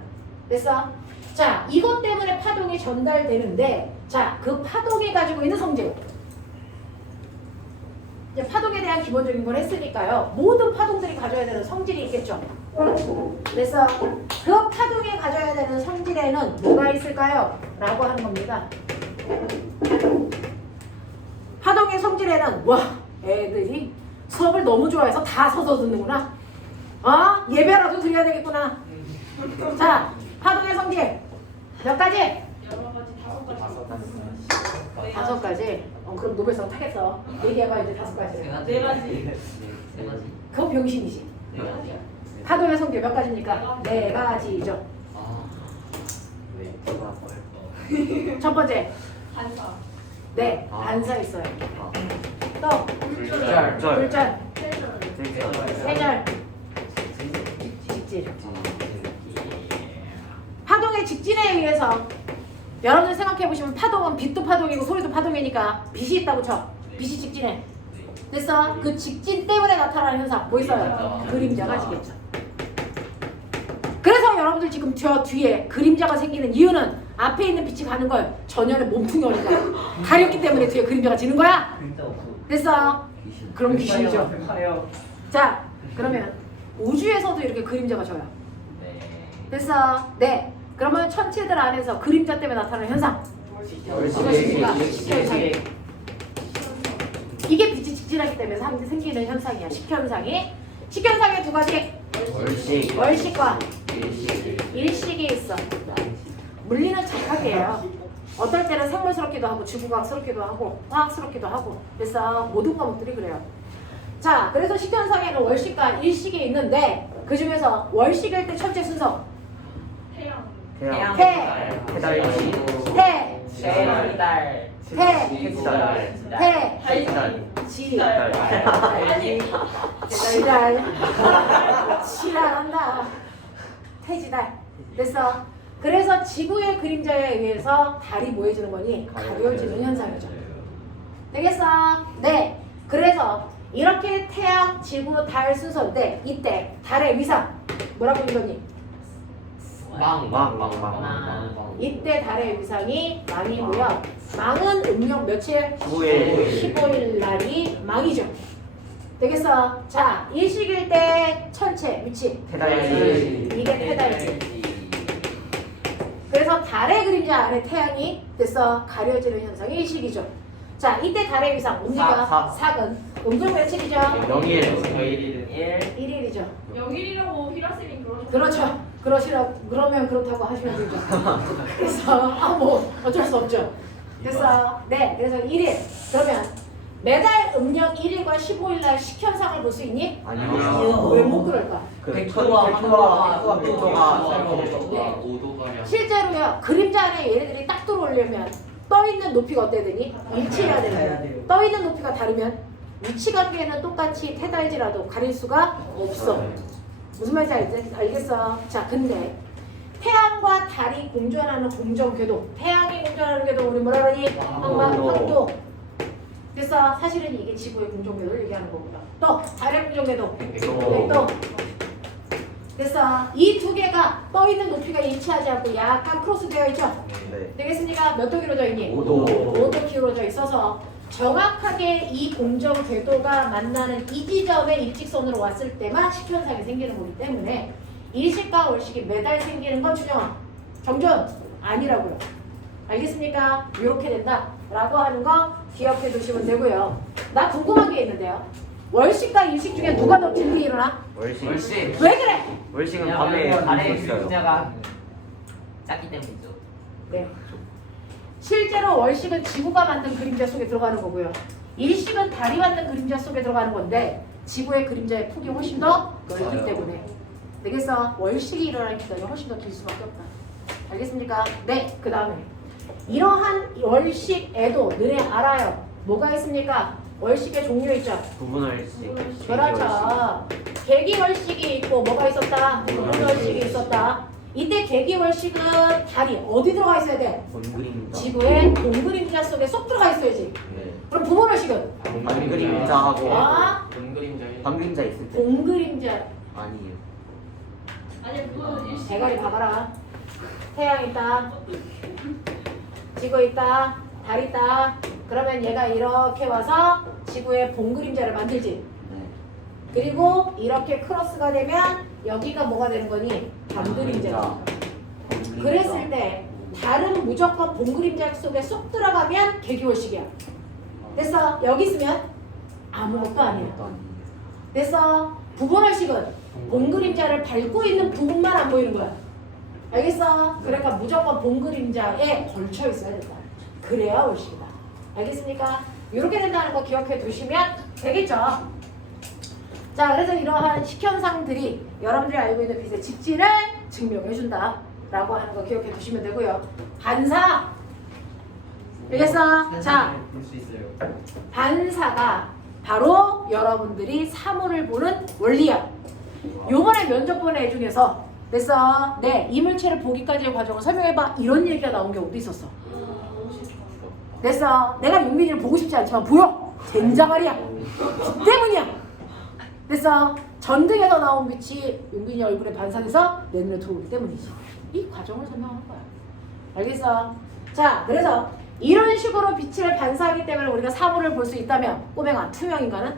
됐어? 자, 이것 때문에 파동이 전달되는데, 자, 그 파동이 가지고 있는 성질. 이제 파동에 대한 기본적인 걸 했으니까요. 모든 파동들이 가져야 되는 성질이 있겠죠. 그래서 그 파동이 가져야 되는 성질에는 뭐가 있을까요? 라고 하는 겁니다. 파동의 성질에는, 와, 애들이 수업을 너무 좋아해서 다 서서 듣는구나. 예배라도 드려야 되겠구나. 자, 파동의 성질 몇 가지? 여러 가지, 다섯 가지. 다섯 가지. 그럼 노벨상 타겠어. 얘기해봐 이제 다섯 가지. 네 가지. 그건 병신이지. 파동의 성질 몇 가지입니까? 네 가지죠. 첫 번째, 반사. 네, 반사 있어요. 또 불절. 불절, 세절. 세절, 직질. 파동의 직진에 의해서 여러분들 생각해보시면 파동은 빛도 파동이고 소리도 파동이니까 빛이 있다고 쳐. 빛이 직진해. 됐어? 그 직진 때문에 나타나는 현상 뭐 있어요? 그림자가 지겠죠. 그래서 여러분들 지금 저 뒤에 그림자가 생기는 이유는 앞에 있는 빛이 가는 걸 전혀의 몸통이니까 가렸기 때문에 뒤에 그림자가 지는 거야. 됐어? 그럼 귀신이죠. 자, 그러면 우주에서도 이렇게 그림자가 져요. 됐어? 네. 그러면 천체들 안에서 그림자 때문에 나타나는 현상 무엇입니까? 식현상. 이게 빛이 직진하기 때문에 생기는 현상이야. 식현상이. 식현상의 두 가지. 월식과 일식이 있어. 물리는 착각이에요. 어떨 때는 생물스럽기도 하고 지구과학스럽기도 하고 화학스럽기도 하고. 그래서 모든 과목들이 그래요. 자, 그래서 식현상에는 월식과 일식이 있는데 그 중에서 월식일 때 천체 순서 태양. 지랄한다. 태지달. 됐어. 그래서 지구의 그림자에 의해서 달이 뭐해지는 거니? 가벼워지는 현상이죠. 되겠어? 네. 그래서 이렇게 태양, 지구, 달 순서인데 이때 달의 위상 뭐라고 읽었니? 이때 달의 위상이 망이고요. 망은 음력 며칠? 15일 날이 망이죠. 되겠어? 자, 일식일 때 천체 위치. 이게 태달지. 달의 그림자 안에 태양이 됐어 가려지는 현상이 일식이죠. 자, 이때 달의 위상 옵니까? 삭은 음정 며칠이죠? 0일 저일은 1 1일이죠. 영일이라고 히라쌤이 그러셨어요. 그렇죠. 그러면 그렇다고 하시면 되죠. 그래서 뭐 어쩔 수 없죠. 그래서 네, 그래서 1일. 그러면 매달 음력 1일과 15일 날 식현상을 볼 수 있니? 아니요. 왜 못 그럴까? 그 백도가 네. 5도가량 실제로요. 그림자 안에 얘네들이 딱 들어오려면 떠 있는 높이가 어때야 되니? 일치해야 되는 떠 있는 높이가 다르면 위치 관계는 똑같이 태달지라도 가릴 수가 없어. 무슨 말인지 알겠어? 자, 근데 태양과 달이 공존하는 공정궤도, 태양이 공존하는 궤도 우리 뭐라 그러니? 황도. 그래서 사실은 이게 지구의 공정궤도를 얘기하는 거구나. 또 달의 공정궤도, 백도. 그래서 이 두 개가 떠 있는 높이가 일치하지 않고 약간 크로스 되어 있죠. 네. 되겠습니까? 몇 도 기울어져 있니? 5도. 5도 기울어져 있어서 정확하게 이 공정 궤도가 만나는 이 지점에 일직선으로 왔을 때만 식현상이 생기는 거기 때문에 일식과 월식이 매달 생기는 건 준영아, 정준 아니라고요. 알겠습니까? 이렇게 된다라고 하는 거 기억해 두시면 되고요. 나 궁금한 게 있는데요. 월식과 일식 중에 누가 더 질이 일어나? 월식. 왜 그래? 월식은 밤에 달의 있어요. 그림자가 작기 때문이죠. 네. 실제로 월식은 지구가 만든 그림자 속에 들어가는 거고요. 일식은 달이 만든 그림자 속에 들어가는 건데 지구의 그림자의 폭이 훨씬 더 넓기 때문에 되겠어? 월식이 일어나는 기간이 훨씬 더 길 수밖에 없다. 알겠습니까? 네. 그 다음에 이러한 월식에도 너네 알아요. 뭐가 있습니까? 월식의 종류 있죠. 부분월식. 그렇죠. 계기월식이 있고 뭐가 있었다? 부분월식이 있었다. 이때 계기월식은 달이 어디 들어가 있어야 돼? 본그림자. 지구의 동그림자 속에 쏙 들어가 있어야지. 네. 그럼 부분월식은? 반그림자하고 아, 본그림자인 반그림자 있을 때 동그림자. 아니에요. 아니 그거는 일시. 대가리 봐봐라. 태양 있다. 지구 있다. 달 있다. 그러면 얘가 이렇게 와서 지구의 본그림자를 만들지. 네. 그리고 이렇게 크로스가 되면 여기가 뭐가 되는 거니? 반그림자다. 그랬을 때 달은 무조건 본그림자 속에 쏙 들어가면 계기월식이야. 됐어? 여기 있으면 아무것도 아니야. 됐어? 부분월식은 본그림자를 밟고 있는 부분만 안 보이는 거야. 알겠어? 그러니까 무조건 본그림자에 걸쳐 있어야 된다. 그래야 월식이다. 알겠습니까? 이렇게 된다는 거 기억해 두시면 되겠죠? 자, 그래서 이러한 식현상들이 여러분들이 알고 있는 빛의 직진을 증명해 준다 라고 하는 거 기억해 두시면 되고요. 반사 알겠어? 자, 볼수 있어요. 반사가 바로 여러분들이 사물을 보는 원리야. 요번에 면접 본 애 중에서 됐어? 네, 이물체를 보기까지의 과정을 설명해봐. 이런 얘기가 나온 게 어디 있었어? 됐어? 내가 윤민이를 보고 싶지 않지만 보여! 젠장아리야! 빛 때문이야! 됐어? 전등에서 나온 빛이 윤민이 얼굴에 반사돼서 내 눈에 들어오기 때문이지. 이 과정을 설명하는 거야. 알겠어? 자, 그래서 이런 식으로 빛을 반사하기 때문에 우리가 사물을 볼 수 있다면 꼬맹아, 투명 인간은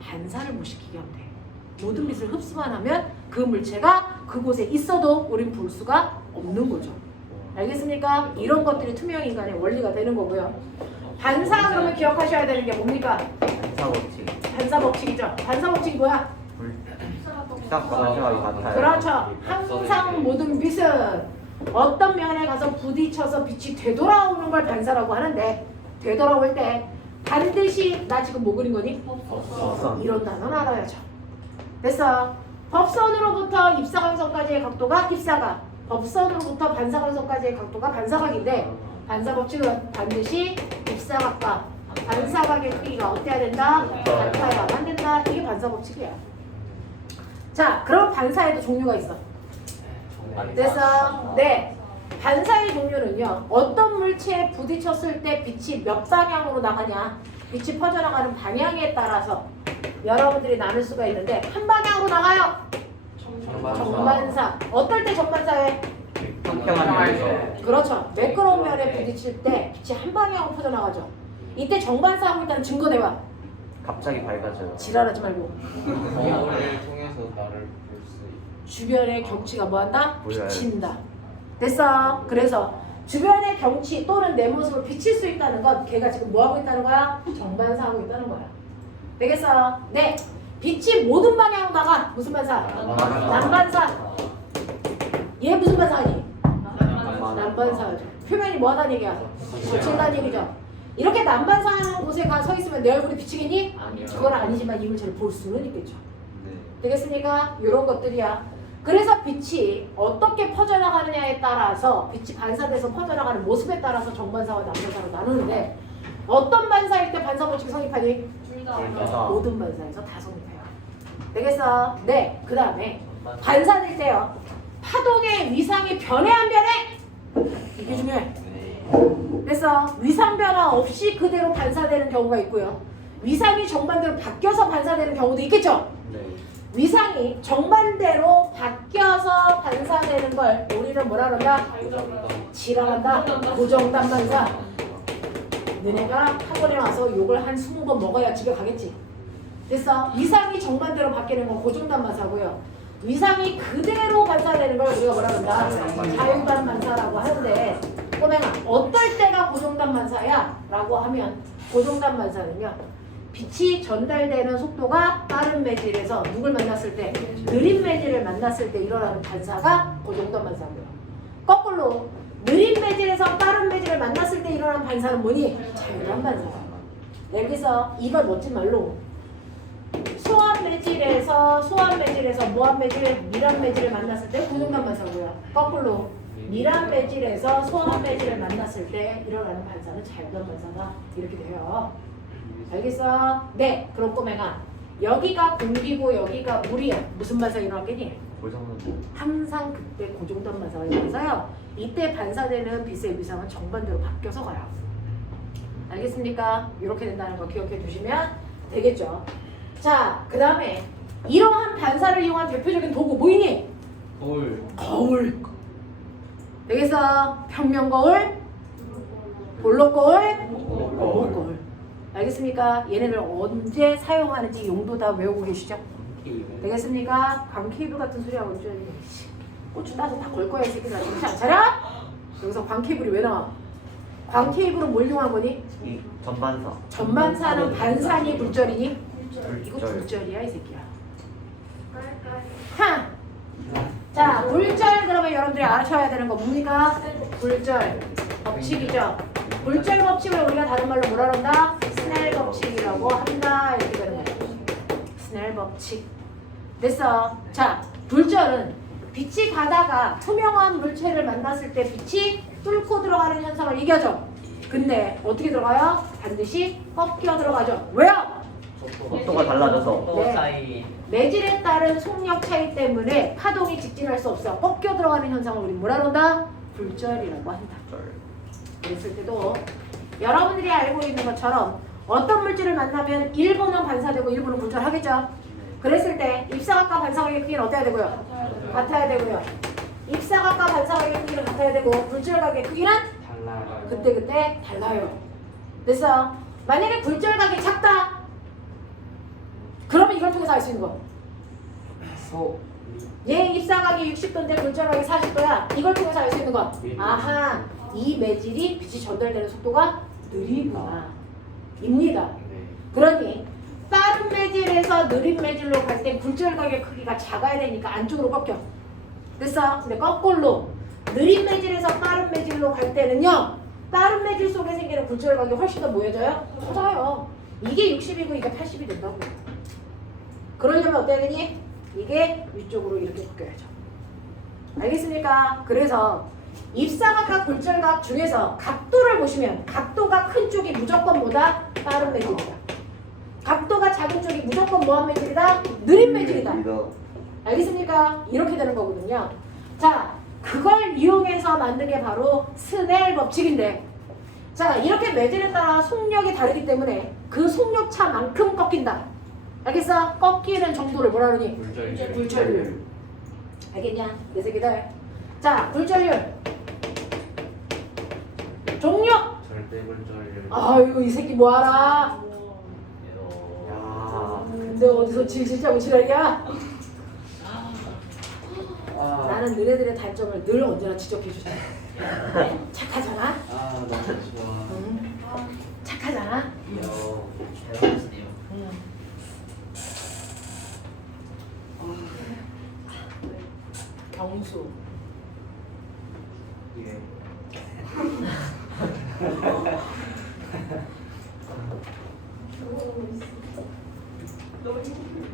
반사를 못 시키게 하면 돼. 모든 빛을 흡수만 하면 그 물체가 그곳에 있어도 우린 볼 수가 없는 거죠. 알겠습니까? 이런 것들이 투명 인간의 원리가 되는 거고요. 반사 그러면 기억하셔야 되는 게 뭡니까? 반사 법칙. 반사 법칙이죠. 반사 법칙이 뭐야? 딱 반사가 같아요. 그렇죠. 항상 모든 빛은 어떤 면에 가서 부딪혀서 빛이 되돌아오는 걸 반사라고 하는데 되돌아올 때 반드시 나 지금 뭐 그린 거니? 법선. 이런 단어는 알아야죠. 됐어. 법선으로부터 입사광선까지의 각도가 입사각, 법선으로부터 반사광선까지의 각도가 반사각인데 반사 법칙은 반드시 입사각과 반사각의 크기가 어때야 된다? 같아야만 된다. 이게 반사 법칙이야. 자, 그럼 반사에도 종류가 있어. 그래서 네, 반사의 종류는요. 어떤 물체에 부딪혔을 때 빛이 몇 방향으로 나가냐, 빛이 퍼져나가는 방향에 따라서 여러분들이 나눌 수가 있는데 한 방향으로 나가요. 정반사. 어떨 때 정반사해? 평평한 면에서. 그렇죠. 매끄러운 면에 부딪힐 때 빛이 한 방향으로 퍼져나가죠. 이때 정반사하고 있다는 증거 대봐. 갑자기 밝아져요. 지랄하지 말고. 거울을 통해서 나를 볼 수 있. 주변의 경치가 뭐한다? 보여요. 비친다. 됐어. 그래서 주변의 경치 또는 내 모습을 비칠 수 있다는 건 걔가 지금 뭐하고 있다는 거야? 정반사하고 있다는 거야. 되겠어? 네. 빛이 모든 방향으로 나가. 무슨 반사? 남반사. 얘 무슨 반사니? 남반사죠. 표면이 뭐하다는 얘기야? 거칠다는 얘기죠. 이렇게 남반사하는 곳에 가 서 있으면 내 얼굴이 비치겠니? 아니요. 그건 아니지만 이 물체를 볼 수는 있겠죠. 네. 되겠습니까? 이런 것들이야. 그래서 빛이 어떻게 퍼져나가느냐에 따라서 빛이 반사돼서 퍼져나가는 모습에 따라서 정반사와 남반사로 나누는데 어떤 반사일 때 반사 법칙이 성립하니? 둘다 모든 반사에서 다 성립해요. 되겠어? 네. 그 다음에 반사될 때요. 파동의 위상이 변해 안 변해? 이게 중요해. 그래서 위상 변화 없이 그대로 반사되는 경우가 있고요. 위상이 정반대로 바뀌어서 반사되는 경우도 있겠죠? 네. 위상이 정반대로 바뀌어서 반사되는 걸 우리는 뭐라 그런다? 지랄한다. 고정단 반사. 너네가 학원에 와서 욕을 한 20번 먹어야 집에 가겠지. 그래서 위상이 정반대로 바뀌는 건 고정단 반사고요. 위상이 그대로 반사되는 걸 우리가 뭐라 그런다? 자유단 반사라고 하는데 꼬맹아 어떨 때가 고정단 반사야? 라고 하면 고정단 반사는요. 빛이 전달되는 속도가 빠른 매질에서 누굴 만났을 때? 느린 매질을 만났을 때 일어나는 반사가 고정단 반사고요. 거꾸로 느린 매질에서 빠른 매질을 만났을 때 일어나는 반사는 뭐니? 자유단 반사야. 여기서 이걸 멋진 말로 소환 매질에서 모함 매질, 미란 매질을 만났을 때 고정단 반사고요. 거꾸로 미란 매질에서 소환 매질을 만났을 때 일어나는 반사는 자유단 반사다. 이렇게 돼요. 알겠어? 네. 그럼 꼬맹아 여기가 공기고 여기가 물이야. 무슨 반사 일어났겠니? 항상 그때 고정단 반사가 일어나서요. 이때 반사되는 빛의 위상은 정반대로 바뀌어서 가요. 알겠습니까? 이렇게 된다는 거 기억해 두시면 되겠죠. 자, 그 다음에 이러한 반사를 이용한 대표적인 도구 뭐이니? 거울. 되겠어? 평면거울, 볼록거울, 거울. 알겠습니까? 얘네를 언제 사용하는지 용도 다 외우고 계시죠? 되겠습니까? 광케이블 같은 소리 하고 있죠. 고추 따서 다 걸 거야 이 새끼들아. 정신 안 차려? 여기서 광케이블이 왜 나와? 광케이블은 뭘 이용한 거니? 전반사. 전반사는 반사니 불절이니? 이거 불절이야 이 새끼야. 하! 자, 불절 그러면 여러분들이 알아쳐야 되는 거 뭡니까? 불절 법칙이죠. 불절 법칙을 우리가 다른 말로 뭐라 그런다? 스넬 법칙이라고 한다. 이렇게 되는 거예요. 스넬 법칙. 됐어. 자, 불절은 빛이 가다가 투명한 물체를 만났을 때 빛이 뚫고 들어가는 현상을 이겨줘. 근데 어떻게 들어가요? 반드시 꺾여 들어가죠. 왜요? 속도가 달라져서. 속도 차이. 매질에 따른 속력 차이 때문에 파동이 직진할 수 없어. 꺾여 들어가는 현상을 우리 뭐라 그런다? 불절이라고 한다. 그랬을 때도 여러분들이 알고 있는 것처럼 어떤 물질을 만나면 일부는 반사되고 일부는 불절하겠죠. 그랬을 때 입사각과 반사각의 크기는 어때야 되고요? 같아야 되고요. 입사각과 반사각의 크기는 같아야 되고 불절각의 크기는 달라요. 그때 달라요. 그래서 만약에 불절각이 작다. 그러면 이걸 통해서 알 수 있는 거. 얘 입사각이 60도인데 불절각이 40도야. 이걸 통해서 알 수 있는 거. 아하, 이 매질이 빛이 전달되는 속도가 느리구나. 입니다. 그러니 빠른 매질에서 느린 매질로 갈 때 불절각의 크기가 작아야 되니까 안쪽으로 꺾여. 됐어? 근데 거꾸로 느린 매질에서 빠른 매질로 갈 때는요. 빠른 매질 속에 생기는 불절각이 훨씬 더 모여져요? 커져요. 이게 60이고 이게 80이 된다고. 그러려면 어때야 되니? 이게 위쪽으로 이렇게 바뀌어야죠. 알겠습니까? 그래서 입사각과 불절각 중에서 각도를 보시면 각도가 큰 쪽이 무조건 뭐다? 빠른 매질이다. 각도가 작은 쪽이 무조건 뭐한 매질이다? 느린 매질이다. 알겠습니까? 이렇게 되는 거거든요. 자, 그걸 이용해서 만든 게 바로 스넬 법칙인데, 자, 이렇게 매질에 따라 속력이 다르기 때문에 그 속력 차만큼 꺾인다. 알겠어? 꺾이는 정도를 뭐라 그러니? 불절율. 알겠냐? 내 새끼들. 자, 불절율. 종류. 절대 불절률. 아유, 이 새끼 뭐 알아? 야. 근데 어디서 질질 짜고 지랄이야? 나는 너네들의 단점을 늘 언제나 지적해주잖아. 착하잖아. 아 너무 좋아. 응. 착하잖아. 여. 잘 먹었네요. 응. 경수. 예. 너무 힘들어.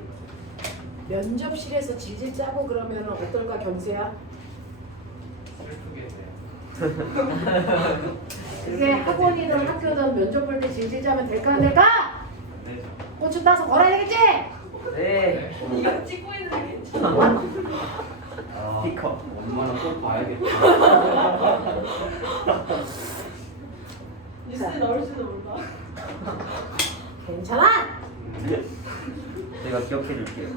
면접실에서 질질 짜고 그러면 어떨까 경수야? 슬프겠네요. 그게 학원이든 학교든 면접 볼 때 질질 짜면 될까 안 될까? 네. 고추 따서 걸어야 되겠지? 네. 이거 찍고 있는 게 괜찮아. 아, 스티커. 엄마랑 꼭 봐야겠다. 뉴스에 나올지도 몰라. 괜찮아? 제가 기억해줄게요.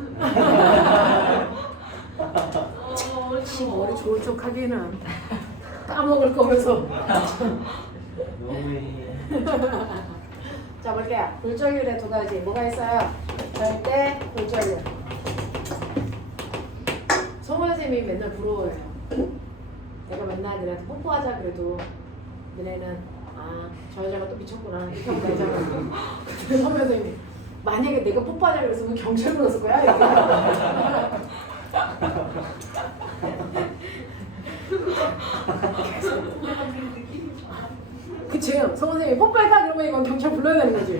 치 머리 좋은 척 하기는 까먹을 거면서. 너무해. 자 볼게요. 굴절률의 두 가지 뭐가 있어요? 절대 굴절률. 성호 선생님이 맨날 부러워요. 내가 맨날 너네한테 뽀뽀하자 그래도 너네는 아 저 여자가 또 미쳤구나 이렇게 하고 나잖아. 근데 성호 선생님이 만약에 내가 뽀뽀하자 그랬으면 경찰 불렀을 거야 이렇게. 그치? 성호 선생님이 뽀뽀할까 그러면 이건 경찰 불러야 되는 거지.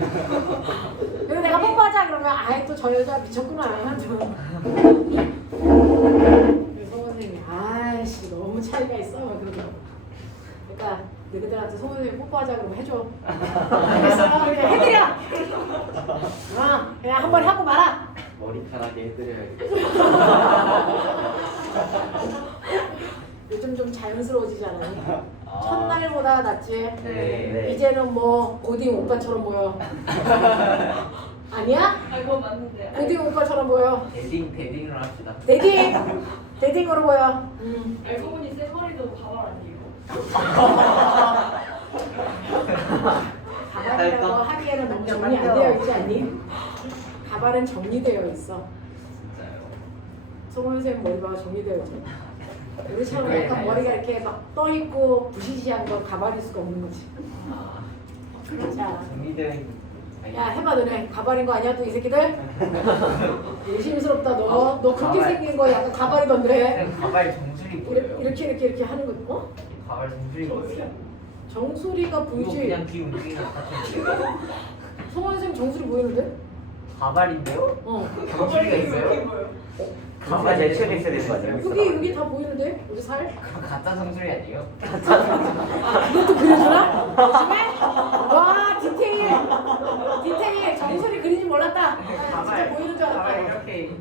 그리고 내가 뽀뽀하자 그러면 아이 또 저 여자 미쳤구나. 성호 선생님이 아이씨 너무 차이가 있어. 그러더라고. 그러니까 너희들한테 성호 선생님 뽀뽀하자 그러면 해줘. 알겠어? 그냥 해드려. 그냥 한번 하고 말아. 머리카락에 해드려야겠다. 요즘 좀 자연스러워지잖아. 아. 첫날보다 낫지? 네. 이제는 뭐 고딩 오빠처럼 보여. 아니야? 아 이거 맞는데. 고딩 오빠처럼 보여. 데딩으로 합시다. 데딩으로 보여. 알고 보니 쌩머리도 가발 아니에요. 가발이라고 하기에는 너무 정리 안 되어 있지 않니? 가발은 정리되어 있어. 진짜요. 송은 선생님 머리가 정리되어 있잖아. 우리처럼 약간 머리가 이렇게 막 떠 있고 부시시한 건 가발일 수가 없는 거지. 자, 정리되어 있는. 야 해봐 너네 가발인 거 아니야 또 이 새끼들? 의심스럽다 너. 너 그렇게 가발. 생긴 거 약간 가발이던데. 가발 정수리 뭐예요? 이렇게 하는 거. 어? 가발 정수리 뭐예요? 정수리가 이거 보이지? 그냥 귀 움직이는 것 같은데. 성원 선생님 정수리 보이는데? 가발인데요? 어. 정수리가 있어요? 가발 제출이 있어야 되는 거 아니에요? 여기 다 보이는데? 여기 살? 가짜 정수리 아니에요? 이것도 그려주나? 요즘에? 와 디테일 정수리 그리지 몰랐다. 아, 진짜 보이는 줄 가발 알았다. 이렇게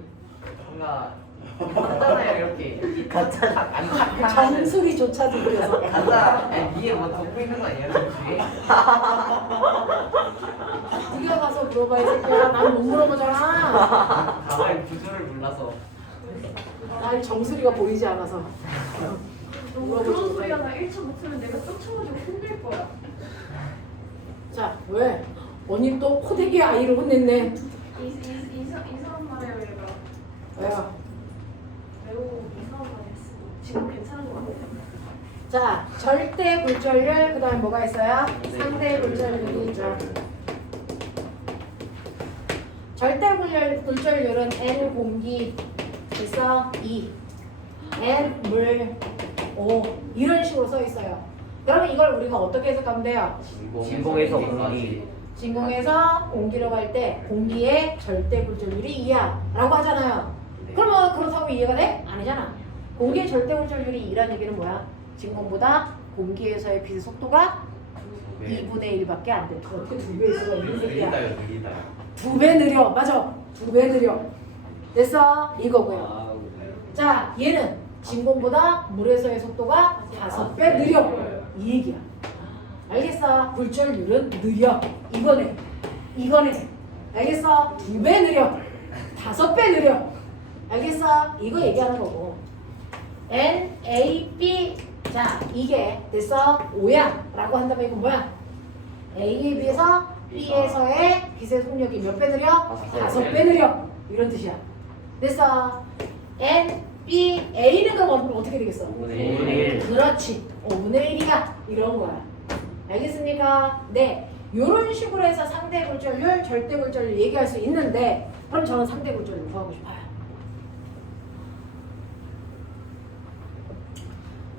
뭔가 가짜나요 이렇게 가짜 안 정수리조차도 그려서. 가짜 아니 위에 뭐 덮고 있는 거 아니에요 정수리? 네가 가서 물어봐 이 새끼야. 난 못 물어보잖아. 가발 구조를 몰라서. 난 정수리가 보이지 않아서. 너 그런 소리 하나 1초 못하면 내가 쫓아가지고 혼낼 거야. 자 왜? 언니 또 포대기 아이를 혼냈네. 이상한 말 해요 얘가. 왜요? 매우 이상한 말 했어. 지금 괜찮은 거 같아. 자 절대 굴절률 그다음에 뭐가 있어요? 상대 굴절률이 있죠. 절대 굴절률은 N 공기 있어 2 N 물 5 이런 식으로 써 있어요. 그러면 이걸 우리가 어떻게 해석하면 돼요? 진공에서 공기. 진공에서 공기로 갈 때 공기의 절대 굴절률이 2야 라고 하잖아요. 그러면 그렇다고 이해가 돼? 아니잖아. 공기의 절대 굴절률이 2라는 얘기는 뭐야? 진공보다 공기에서의 빛의 속도가 2분의 1밖에 안 돼. 어떻게 2배 수가 있는 새끼야? 느리다요. 2배 느려. 맞아. 2배 느려. 됐어? 이거고요. 아, 자, 얘는 진공보다 물에서의 속도가 5배 느려. 이 얘기야. 알겠어? 굴절률은 느려. 이거네. 알겠어? 2배 느려. 5배 느려. 알겠어? 이거 얘기하는 거고. N, A, B. 자, 이게 됐어? 5야. 라고 한다면 이건 뭐야? A에 비해서 B에서의 빛의 속력이 몇 배 느려? 5배 느려. 이런 뜻이야. 됐어? N, B, A는 그럼 어떻게 되겠어? 5분의 5분의 1. 1. 그렇지. 5분의 1이야. 이런 거야. 알겠습니까? 네. 요런 식으로 해서 상대 굴절률, 절대 굴절률 얘기할 수 있는데 그럼 저는 상대 굴절률 구하고 싶어요.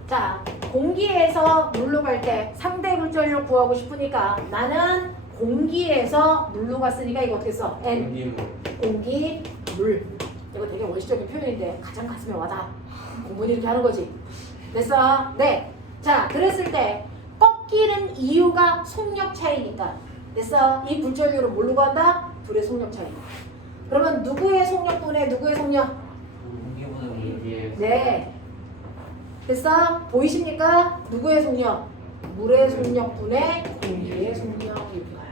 자, 공기에서 물로 갈 때 상대 굴절률 구하고 싶으니까 나는 공기에서 물로 갔으니까 이거 어떻게 써? N. 공기, 물. 이거 되게 원시적인 표현인데 가장 가슴에 와닿아. 공부는 이렇게 하는 거지. 됐어? 네. 자, 그랬을 때 꺾이는 이유가 속력 차이니까. 됐어? 이 굴절률은 뭘로 간다? 둘의 속력 차이. 그러면 누구의 속력분의 누구의 속력? 공기보다 공기에. 네. 됐어? 보이십니까? 누구의 속력? 물의 속력분의 공기의 속력 이렇게 가요.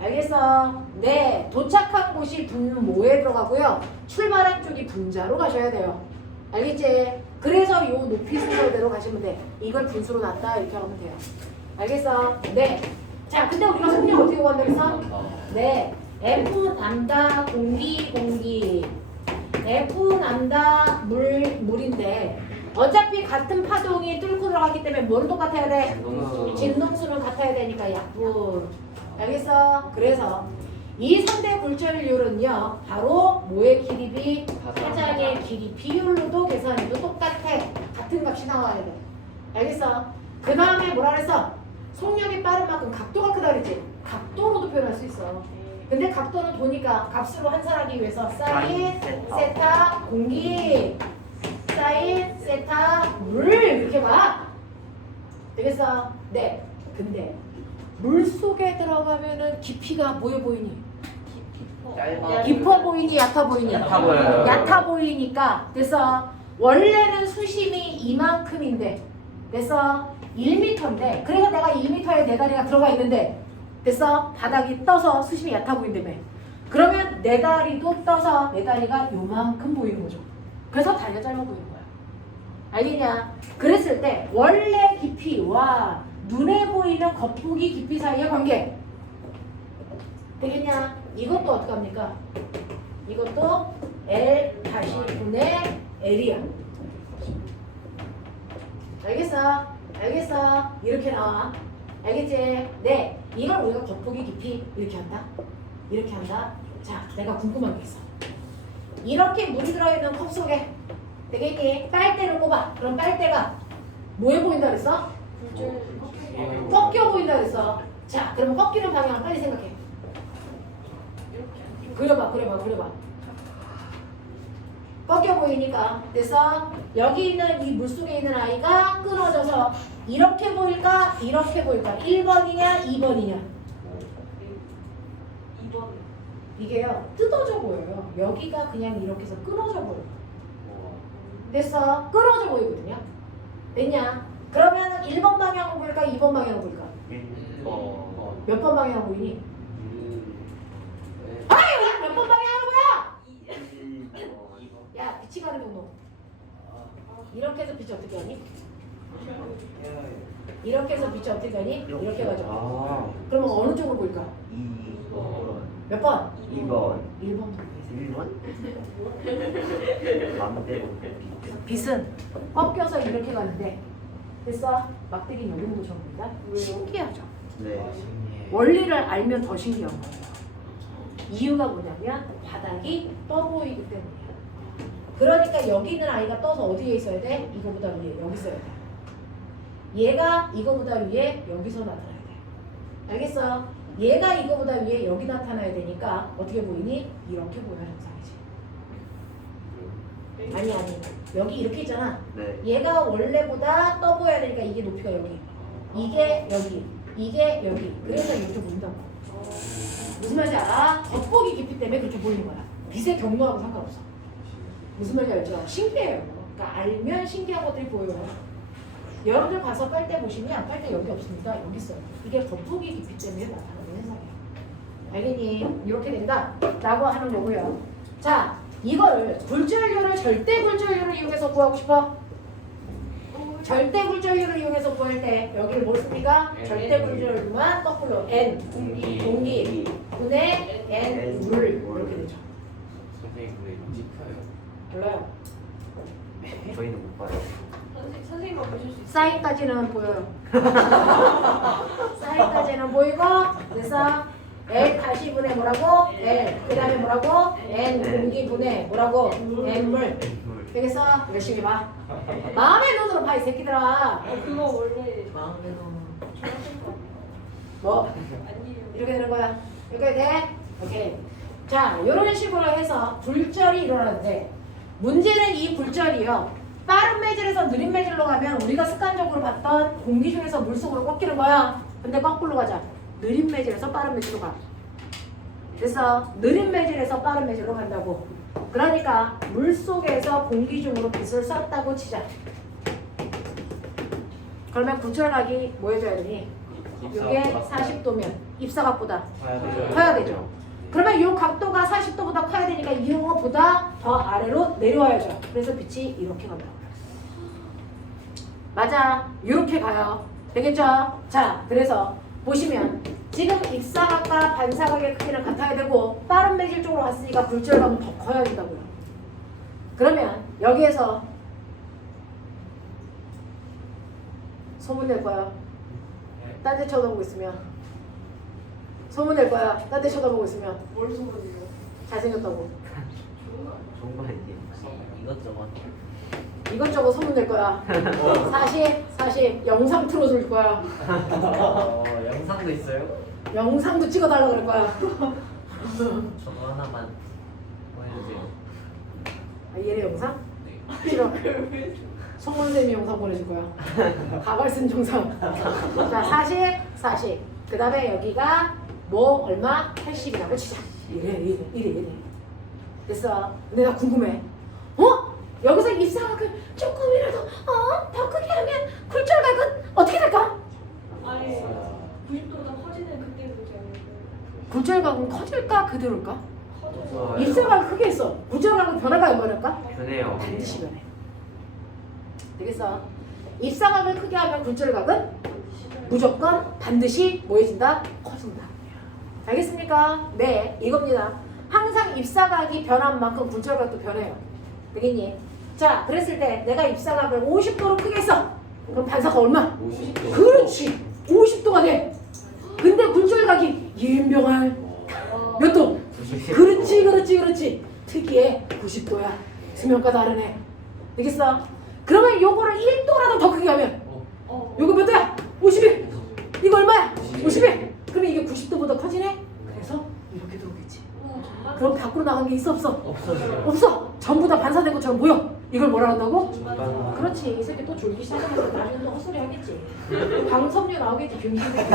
알겠어? 네. 도착한 곳이 분모에 들어가고요. 출발한 쪽이 분자로 가셔야 돼요. 알겠지? 그래서 요 높이 순서대로 가시면 돼. 이걸 분수로 놨다 이렇게 하면 돼요. 알겠어? 네. 자, 근데 우리가 속력 어떻게 구한다 그랬어? 네. F 남다 공기 F 남다 물인데 어차피 같은 파동이 뚫고 들어갔기 때문에 뭘 똑같아야 돼? 진동수는 같아야 되니까 약분. 알겠어? 그래서 이 상대 굴절률은요 바로 뭐의 길이비? 사장의 길이 비율로도 계산해도 똑같아. 같은 값이 나와야 돼. 알겠어? 그 다음에 뭐라 그랬어? 속력이 빠른 만큼 각도가 크다 그랬지? 각도로도 표현할 수 있어. 근데 각도는 도니까 값으로 환산하기 위해서 사인, 세타, 공기, 사인, 세타, 물 이렇게 봐. 되겠어? 네. 근데 물 속에 들어가면은 깊이가 뭐해 보이니? 짧아. 깊어 보이니? 얕아 보이니? 얕아 보여요. 얕아 보이니까 됐어. 원래는 수심이 이만큼인데 됐어? 1m인데 그래서 내가 1m에 내 다리가 들어가 있는데 됐어? 바닥이 떠서 수심이 얕아 보인다며. 그러면 내 다리도 떠서 내 다리가 요만큼 보이는 거죠. 그래서 다리가 짧아 보이는 거야. 알겠냐? 그랬을 때 원래 깊이와 눈에 보이는 겉보기 깊이 사이의 관계 되겠냐? 이것도 어떻게 합니까? 이것도 L 다시 분의 L이야. 알겠어? 알겠어? 이렇게 나와. 알겠지? 네. 이걸 우리가 겉보기 깊이 이렇게 한다. 이렇게 한다. 자, 내가 궁금한 게 있어. 이렇게 물이 들어있는 컵 속에 되겠니? 빨대를 꼽아. 그럼 빨대가 뭐해 보인다 그랬어? 꺾여 보인다 그랬어. 자, 그러면 꺾이는 방향을 빨리 생각해. 그려봐. 꺾여 보이니까 됐어? 여기 있는 이 물속에 있는 아이가 끊어져서 이렇게 보일까? 이렇게 보일까? 1번이냐? 2번이냐? 2번. 이게요 뜯어져 보여요. 여기가 그냥 이렇게 해서 끊어져 보여. 됐어? 끊어져 보이거든요. 됐냐? 그러면 1번 방향으로 보일까? 2번 방향으로 보일까? 1번. 몇 번 방향으로 보이니? 아유! 몇 번 방향으로 보여? 야, 빛이 가는 경로. 이렇게 해서 빛이 어떻게 하니? 이렇게 해서 빛이 어떻게 하니? 이렇게 가죠. 아. 그러면 어느 쪽으로 보일까? 2번. 몇 번? 2번. 1번. 1번? 맘대로. 빛은 꺾여서 이렇게 가는데 됐어? 막대기는 여기 있는 것처럼 보인다? 신기하죠? 네. 원리를 알면 더 신기한 거예요. 이유가 뭐냐면 바닥이 떠 보이기 때문이에요. 그러니까 여기 있는 아이가 떠서 어디에 있어야 돼? 이거보다 위에 여기 있어야 돼. 얘가 이거보다 위에 여기서 나타나야 돼. 알겠어? 얘가 이거보다 위에 여기 나타나야 되니까 어떻게 보이니? 이렇게 보여야 정상이지. 아니 여기 이렇게 있잖아. 네. 얘가 원래보다 떠 보여야 되니까 이게 높이가 여기, 이게 여기, 이게 여기. 그래서 이렇게 보인다고. 무슨 말인지 알아? 겉보기 깊이 때문에 그렇게 보이는 거야. 빛의 경로하고 상관없어. 무슨 말인지 알죠? 신기해요. 그러니까 알면 신기한 것들이 보여요. 여러분들 가서 빨대 보시면 빨대 여기 없습니다. 여기 있어요. 이게 겉보기 깊이 때문에 나타나는 현상이에요. 알겠니? 이렇게 된다 라고 하는 거고요. 자, 이거를 굴절률을 절대 굴절률을 이용해서 구하고 싶어? 절대 굴절률을 이용해서 구할 때 여기를 뭘 씁니까? 절대 굴절률만 거꾸로 N 공기 분의 N 물 이렇게 되죠. 선생님 근데 짚어요. 몰라요. 저희는 못 봐요. 선생님만 보실 수 있어요. 사인까지는 보여요. 사인까지는 보이고 그래서 L 다시 분의 뭐라고? L 그 다음에 뭐라고? N 공기 분의 뭐라고? N물 되겠어? 열심히 봐. 마음의 눈으로 봐 이 새끼들아. 그거 원래 뭐? 아니에요. 이렇게 되는 거야. 이렇게 돼? 오케이. 자, 이런 식으로 해서 굴절이 일어나는데 문제는 이 굴절이요. 빠른 매질에서 느린 매질로 가면 우리가 습관적으로 봤던 공기 중에서 물속으로 꺾이는 거야. 근데 거꾸로 가자. 느린 매질에서 빠른 매질로 가. 그래서 느린 매질에서 빠른 매질로 간다고. 그러니까 물속에서 공기 중으로 빛을 쐈다고 치자. 그러면 굴절각이 뭐 해줘야 되니? 이게 40도면 입사각보다 커야 되죠. 그러면 이 각도가 40도보다 커야 되니까 이 용어보다 더 아래로 내려와야죠. 그래서 빛이 이렇게 간다고. 맞아. 이렇게 가요. 되겠죠? 자, 그래서 보시면 지금 입사각과 반사각의 크기는 같아야 되고 빠른 매질 쪽으로 갔으니까 굴절감은 더 커야 된다고요. 그러면 여기에서 소문 낼 거야. 딴 데 쳐다보고 있으면 소문 낼 거야. 딴 데 쳐다보고 있으면 뭘 소문이에요? 잘생겼다고. 좋은 거 아니에요? 이것저것. 이것저것 소문 낼 거야. 40 영상 틀어줄 거야. 영상도 있어요? 영상도 찍어달라 그럴 거야. 저도 하나만 보여주세요. 아, 얘네 영상? 네. 싫어. 송원쌤이 영상 보내줄 거야. 가발쓴 영상. 자, 40. 그 다음에 여기가 뭐 얼마? 80이라고 치자. 이래. 됐어. 근데 나 궁금해. 여기서 입사각을 조금이라도 더 크게 하면 굴절각은 어떻게 될까? 아니 90도보다 커지는 그때 문제 아니에요? 굴절각은 커질까 그대로일까? 커져요. 입사각을 크게 했어. 굴절각은 변할까 안 변할까? 변해요. 반드시 변해. 되겠어? 입사각을 크게 하면 굴절각은 무조건 반드시 뭐 해진다? 커진다. 알겠습니까? 네, 이겁니다. 항상 입사각이 변한 만큼 굴절각도 변해요. 되겠니? 자, 그랬을 때 내가 입사각을 50도로 크게 했어. 그럼 반사가 얼마? 50도. 그렇지. 50도가 돼. 근데 굴절각이 이은병할 몇 도? 90. 그렇지. 특이해. 90도야. 수면과 다르네. 되겠어? 그러면 요거를 1도라도 더 크게 하면 요거 몇 도야? 51. 이거 얼마야? 51. 그러면 이게 90도보다 커지네? 그래서 이렇게 들어오겠지. 그럼 밖으로 나간 게 있어 없어? 없어져요. 없어. 전부 다 반사된 것처럼 보여. 이걸 뭐라 한다고? 전반. 그렇지. 이 새끼 또 졸기 시작하면서 나중에 또 헛소리 하겠지. 광섭류 나오겠지. 병신새끼.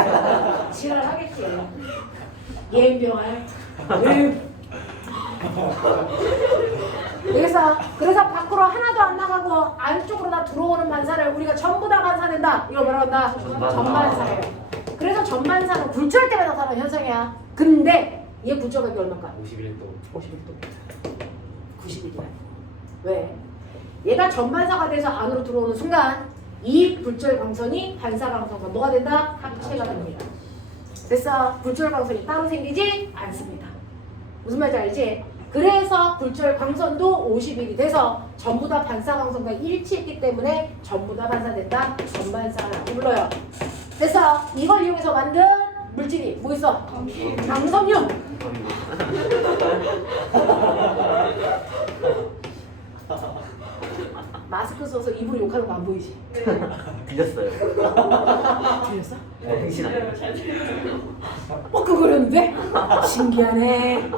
지랄하겠지. 예병할. 그래서 밖으로 하나도 안 나가고 안쪽으로 다 들어오는 반사를 우리가 전부 다 반사된다. 이거 뭐라고 한다? 전반사예요. 그래서 전반사는 굴절 때문에 나타나는 현상이야. 근데 얘 굴절각이 얼마일까? 51도. 51도. 91이야. 왜? 얘가 전반사가 돼서 안으로 들어오는 순간 이 굴절 광선이 반사 광선과 뭐가 된다? 합체가 됩니다. 됐어? 굴절 광선이 따로 생기지 않습니다. 무슨 말인지 알지? 그래서 굴절 광선도 50일이 돼서 전부 다 반사 광선과 일치했기 때문에 전부 다 반사된다. 전반사라고 불러요. 그래서 이걸 이용해서 만든 물질이 뭐 있어? 강섬유. 마스크 써서 입으로 욕하는 거 안 보이지? 들렸어요. 들렸어? 행신 아니에요? 뻐끔거렸는데? 신기하네.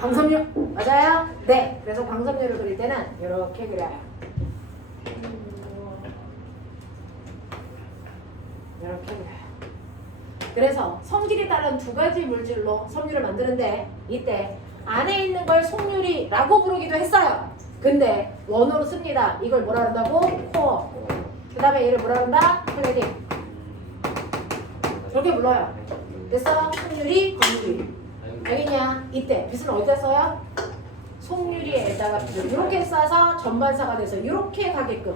광섬유 맞아요? 네. 그래서 광섬유를 그릴 때는 이렇게 그려요. 이렇게 그려요. 그래서 성질이 다른 두 가지 물질로 섬유를 만드는데 이때 안에 있는 걸 속유리라고 부르기도 했어요. 근데 원어로 씁니다. 이걸 뭐라 한다고? 코어. 그 다음에 얘를 뭐라 한다? 클래딩. 이렇게 불러요. 그래서 속유리, 검유리. 알겠냐? 이때 빛은 어디다 써요? 속유리에다가 이렇게 쏴서 전반사가 돼서 이렇게 가게끔.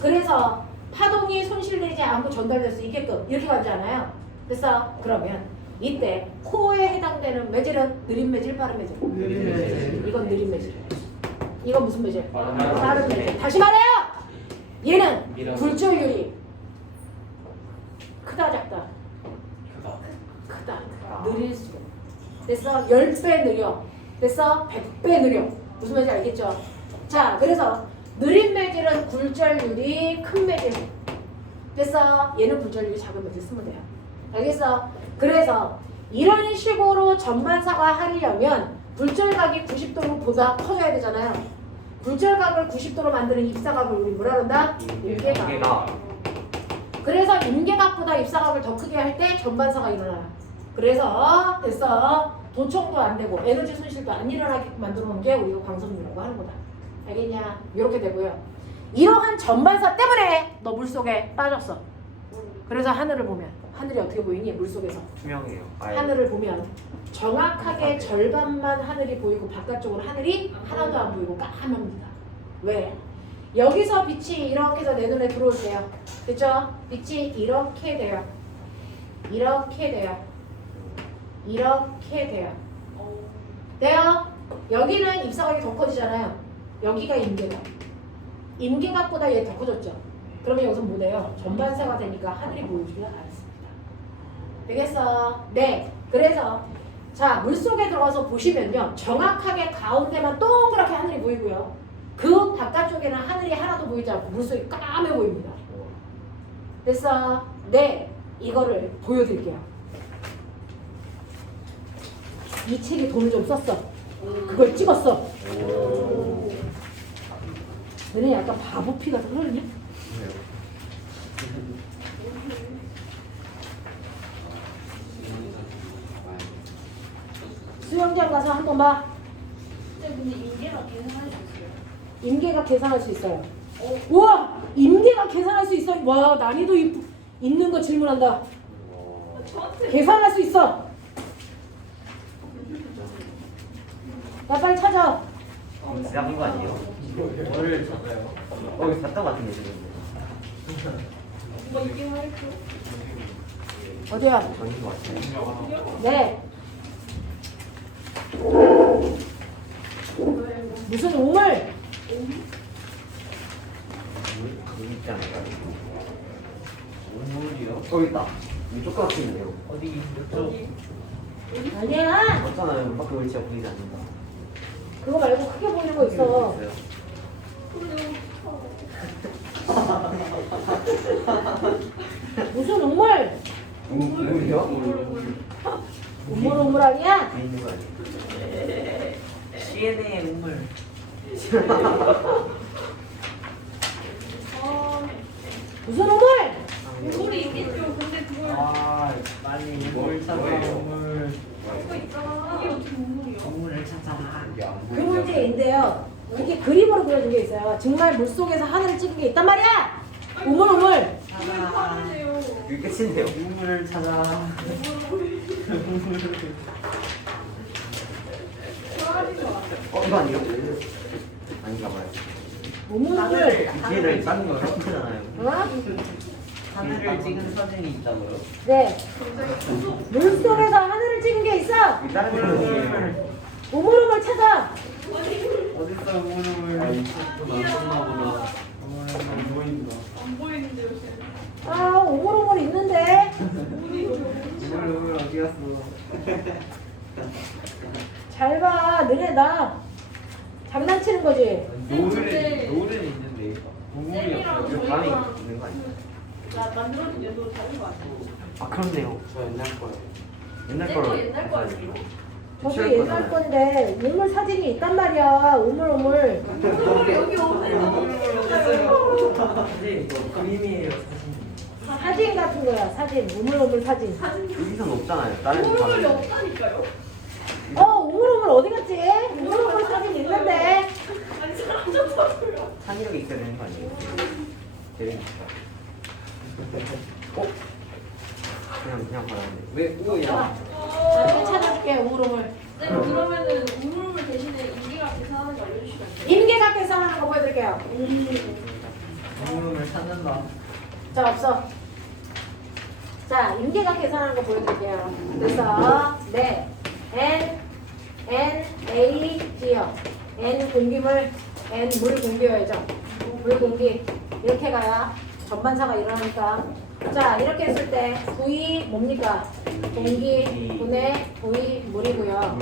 그래서 파동이 손실되지 않고 전달될 수 있게끔 이렇게 가지 않아요? 그래서 그러면 이때 코어에 해당되는 매질은 느린 매질, 빠른 매질. 이건 느린 매질이에요. 이건 무슨 매질? 빠른 매질. 다시 말해요. 얘는 굴절율이 크다 작다. 크다. 느릴수록. 됐어? 10배 느려. 됐어? 100배 느려. 무슨 말인지 알겠죠? 자, 그래서 느린 매질은 굴절율이 큰 매질. 됐어? 얘는 굴절율이 작은 매질 쓰면 돼요. 알겠어? 그래서 이런 식으로 전반사가 하려면 굴절각이 90도로 보다 커져야 되잖아요. 굴절각을 90도로 만드는 입사각을 우리 뭐라 그런다? 임계각. 그래서 임계각보다 입사각을 더 크게 할 때 전반사가 일어나요. 그래서 됐어? 도청도 안 되고 에너지 손실도 안 일어나게 만들어 놓은 게 우리가 광선율이라고 하는 거다. 알겠냐? 이렇게 되고요. 이러한 전반사 때문에 너 물속에 빠졌어. 그래서 하늘을 보면 하늘이 어떻게 보이니? 물속에서 투명해요. 하늘을 보면 정확하게 절반만 하늘이 보이고 바깥쪽으로 하늘이 하나도 안 보이고 까맣니다. 왜? 여기서 빛이 이렇게 해서 내 눈에 들어올 때요. 그죠? 빛이 이렇게 돼요. 이렇게 돼요. 이렇게 돼요. 돼요? 여기는 입사각이 더 커지잖아요. 여기가 임계각. 임계각보다 얘 더 커졌죠. 그러면 여기서 뭐 돼요? 전반사가 되니까 하늘이 보이지가 않습니다. 되겠어? 네. 그래서 자, 물속에 들어가서 보시면요. 정확하게 가운데만 동그랗게 하늘이 보이고요. 그 바깥쪽에는 하늘이 하나도 보이지 않고 물속이 까매 보입니다. 됐어? 네. 이거를 보여드릴게요. 이 책에 돈을 좀 썼어. 그걸 찍었어. 너네 약간 바보 피가 흐르니? 수영장 가서 한번 봐. 근데 인계가 계산할 수 있어요. 임계가 계산할 수 있어요. 우와! 임계가 계산할 수 있어. 와, 난이도 있는 거 질문한다. 저한테 계산할 수 있어. 나 빨리 찾아. 지나간 거 아니에요? 뭐를 찾아요? 이거 봤던 것 같은데 지금. 뭐 이게 말이죠? 어디야? 아닌 것 같아요. 네. 무슨 우물? 여기 있지 않을까? 오물이요? 있다. 이거 똑같은데요. 어디? 이쪽? 아니야. 없잖아요. 밖에 위치가 보이지 않는다. 그거 말고 크게 보이는 거 있어. 무슨 우물? 우물이요? 우물 아니야? 위에 있는 거 아니에요? CNA 우물. 무슨 우물? 우물이 있겠죠. 근데 그걸 빨리 우물 찾아. 우물. 그거 있잖아. 이게 어떻게 우물이야? 우물을 찾아라. 그 문제인데요. 이게 그림으로 그려준 게 있어요. 정말 물속에서 하늘을 찍은 게 있단 말이야. 우물. 우물 파는데요. 이게 끝인데요. 우물을 찾아. 이거 아니에요? 아닌가 봐요. 우물을. 뒤에를 짠 거요? 그렇잖아요. 어? 하늘을 찍은 사진이 있다고요? 네. 물속에서 하늘을 찍은 게 있어. 이게 다른 거예요. 우물 찾아. 어딨어 우물을? 안 썼나 보다. 안 보인다. 안 보이는데 요새. 아, 우물 있는데. 우물 어디 갔어? 잘 봐. 너네 나 장난치는 거지. 노을은 있는데 우물이 쌤이랑 없어요. 방에 저희랑 있는 거 아니에요? 나 만들어진 얘도 다른 거 아니야? 아 그런데요. 저 옛날 거예요. 옛날 쌤도 거로. 옛날 거 아니에요? 저도 옛날 건데 우물 사진이 있단 말이야. 우물. 여기 없는 사진 이거 그림이에요 사진. 사진 같은 거야. 사진. 우물 사진. 여기선 없잖아요. 다른 우물이 방에. 없다니까요? 우물 어디 갔지? 우물 사진 있는데. 아니 사라졌다고요. 창의력이 있어야 되는 거 아니에요? 재밌다. 그냥 받았는데. 왜 우야? 나중에 찾아줄게. 우물. 쌤 그러면은 우물 대신에 인기가 계산하는 거 알려주시면 안 돼요? 임계각 계산하는 거 보여드릴게요. 우물을 찾는다. 자, 없어. 자, 임계각 계산하는 거 보여드릴게요. 그래서 네, N, A, G요. N 공기물, N 물 공기여야죠. 물 공기. 이렇게 가야 전반사가 일어나니까. 자, 이렇게 했을 때 V 뭡니까? 공기분의 V 물이고요.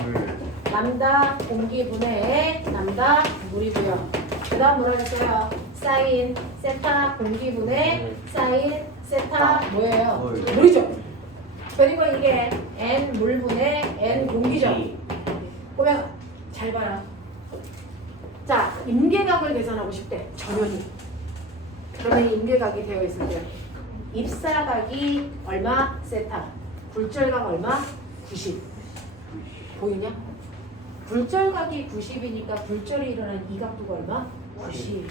람다 공기분의 람다 물이고요. 그 다음 뭐라 했어요? 사인 세타 공기분의 사인 세타 뭐예요? 물이죠. 그리고 이게 N 물분의 N 공기죠. 그러면 잘 봐라. 자, 임계각을 계산하고 싶대. 전연이. 그러면 임계각이 되어 있을 때 입사각이 얼마? 세타. 굴절각 얼마? 90. 보이냐? 굴절각이 90이니까 굴절이 일어난 이 각도가 얼마? 90.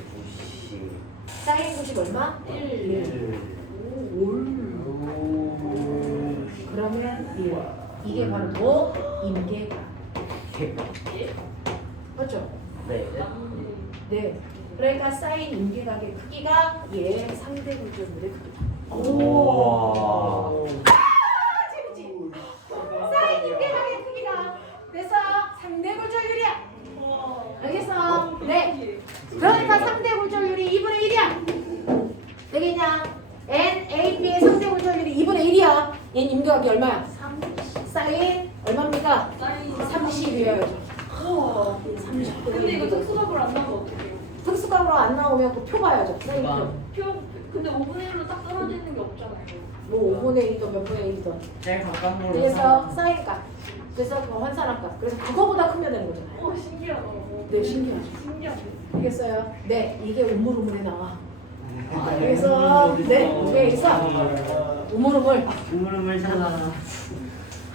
사인 90 얼마? 1. 그러면 1. 이게 바로 뭐? 임계각. 맞죠? 네. 네. 그러니까 사인 임계각의 크기가 얘 상대 굴절물의 크기다. 오. 재밌지? 사인 임계각의 크기가 그래서 상대 굴절율이야. 알겠어? 네. 그러니까 상대 굴절율이 2분의 1이야. 되겠냐? N, A, B의 상대 굴절율이 2분의 1이야. 얘는 임계각이 얼마야? 사인 얼마입니까? 30이어야죠. 30. 근데 이거 특수각으로 안 나오면 어떡해요? 특수각으로 안 나오면 그 표 봐야죠. 사인 표. 근데 5분의 1로 딱 떨어지는 게 없잖아요. 뭐 5분의 1이든 몇 분의 1이든. 제일 가까운 걸로 그래서 사인값. 그래서 그 환산합값. 그래서 그거보다 크면 되는 거잖아요. 신기하다. 네, 신기하죠. 신기하네. 알겠어요? 네, 이게 우물우물에 나와. 그래서 네, 이게 있어. 우물우물. 우물우물 찾아.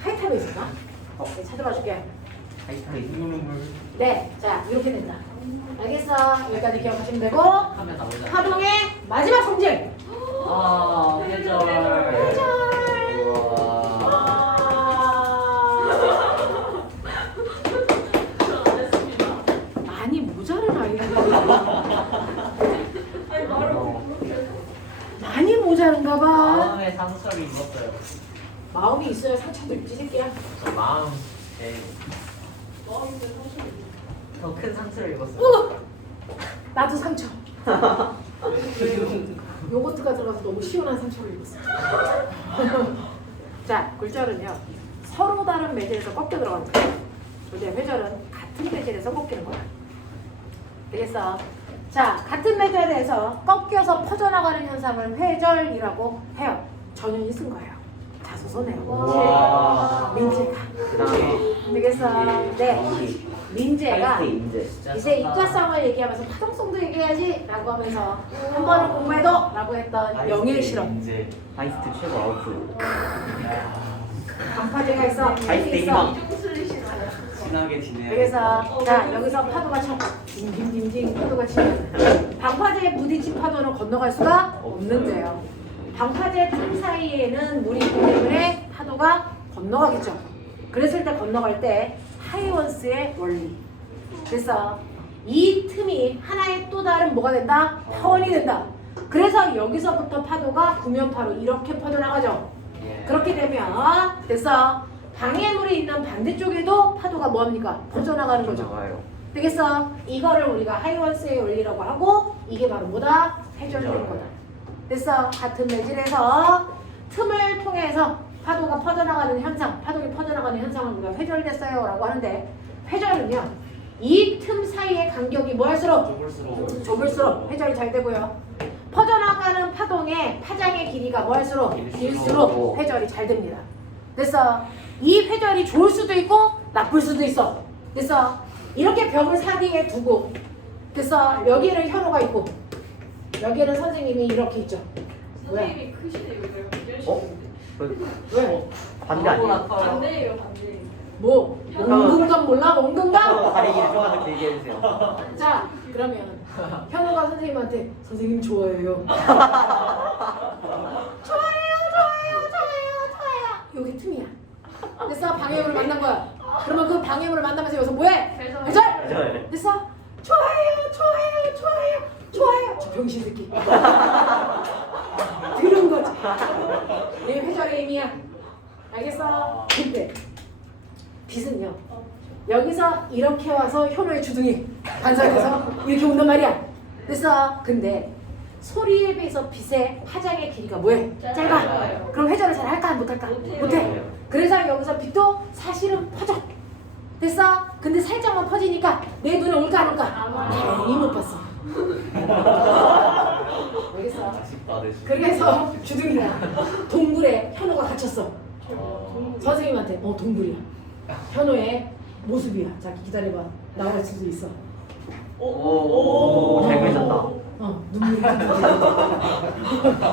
하이탑에 있을까? 네, 찾아봐 줄게. 우물우물 네, 자 이렇게 된다. 알겠어? 여기까지 기억하시면 되고 하면 나오자. 파동의 마지막 성질. 아, 회절. 우와. 저안 했습니다. 많이 모자른 아이인가 아니 바로 많이 모자른가 봐. 마음에 상처를 입었어요. 마음이 있어야 상처도 있지 새끼야. 마음. 네. 마음인데 사실 더 큰 상처를 입었어요. 나도 상처. 요거트가 들어가서 너무 시원한 상처를 입었어. 자, 굴절은요. 서로 다른 매질에서 꺾여 들어갑니다. 근데 회절은 같은 매질에서 꺾이는 거야. 되겠어? 자, 같은 매질에서 꺾여서 퍼져나가는 현상을 회절이라고 해요. 전연이 쓴 거예요. 자소서네요. 와. 민재가. 그다음에 되겠어? 네. 민재가 인제. 이제 입자성을 얘기하면서 파동성도 얘기해야지 라고 하면서 한 번은 공부해도 라고 했던 영일 실험. 이제 하이스트 최고 아웃. 방파제가 있어. 하이스트 있어. 희망. 이중슬릿이나요? 진하게 지내요. 그래서 자 여기서 파도가 쳐. 징징징징 파도가 치면 방파제에 부딪힌 파도는 건너갈 수가 없는데요. 방파제 틈 사이에는 물이 있기 때문에 파도가 건너가겠죠. 그랬을 때 건너갈 때 하이원스의 원리. 그래서 이 틈이 하나의 또 다른 뭐가 된다? 타원이 된다. 그래서 여기서부터 파도가 구면파로 이렇게 퍼져나가죠. 그렇게 되면 됐어. 방해물이 있는 반대쪽에도 파도가 뭐합니까? 퍼져나가는 거죠. 나와요. 되겠어? 이거를 우리가 하이원스의 원리라고 하고 이게 바로 뭐다? 회전되는 거다. 됐어? 같은 매질에서 틈을 통해서 파도가 퍼져나가는 현상, 파동이 퍼져나가는 현상을 우리가 회절됐어요 라고 하는데 회절은요 이 틈 사이의 간격이 뭐 할수록? 좁을수록 회절이 잘 되고요. 퍼져나가는 파동의 파장의 길이가 뭐 할수록? 길수록 회절이 잘 됩니다. 됐어? 이 회절이 좋을 수도 있고 나쁠 수도 있어. 됐어? 이렇게 벽을 사이에 두고 됐어? 여기는 현호가 있고 여기는 선생님이 이렇게 있죠. 왜? 선생님이 크시네요. 이거 어? 왜? 반대 아니에요? 반대예요, 반대. 뭐? 원근감 몰라? 원근감? 다리 길이 좀만 더 길게 해주세요. 자 그러면 현우가 선생님한테 선생님 좋아해요. 좋아요. 여기 틈이야. 됐어? 방해물을 만난 거야. 그러면 그 방해물을 만나면서 여기서 뭐해? 회전. 회절. 됐어? 좋아요. 저 병신 새끼. 들은 거 거지. 이게 회전의 힘이야. 알겠어? 근데 빛은요. 여기서 이렇게 와서 현호의 주둥이 반사돼서 이렇게 온단 말이야. 됐어? 근데 소리에 비해서 빛의 파장의 길이가 뭐해? 짧아. 그럼 회전을 잘 할까? 못할까? 못해. 그래서 여기서 빛도 사실은 퍼져. 됐어? 근데 살짝만 퍼지니까 내 눈에 올까 안 올까? 다행히 못 봤어. 알겠어? 다시 받으시. 그래서 주둥이야. 동굴에 현호가 갇혔어. 선생님한테 동굴이야. 현호의 모습이야. 자 기다려봐. 나올 수도 있어. 오, 잘 그리셨다. 눈물이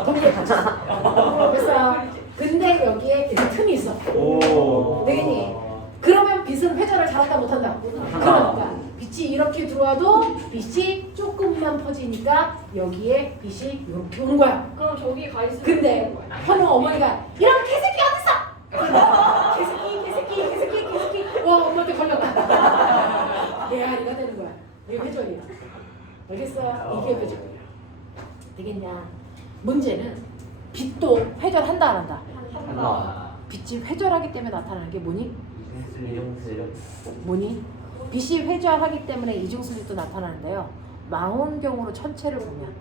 동굴에 갇혔어. 됐어. 근데 여기에 이렇게 틈이 있어. 오. 되겠니? 그러면 빛은 회전을 잘한다 못한다? 그러니까 빛이 이렇게 들어와도 빛이 조금만 퍼지니까 여기에 빛이 이렇게 오는 거야. 그럼 저기 가 있으면 근데 현우 어머니가 이런 개새끼 어딨어? 개새끼 와 엄마한테 걸렸다. 메아리가 되는 거야. 이게 회전이야. 알겠어? 이게 회전이야. 되겠냐? 문제는 빛도 회전한다 안 한다? 한다. 빛이 회전하기 때문에 나타나는 게 뭐니? 이중수. 뭐니? 빛이 회전하기 때문에 이중수직도 나타나는데요. 망원경으로 천체를 보면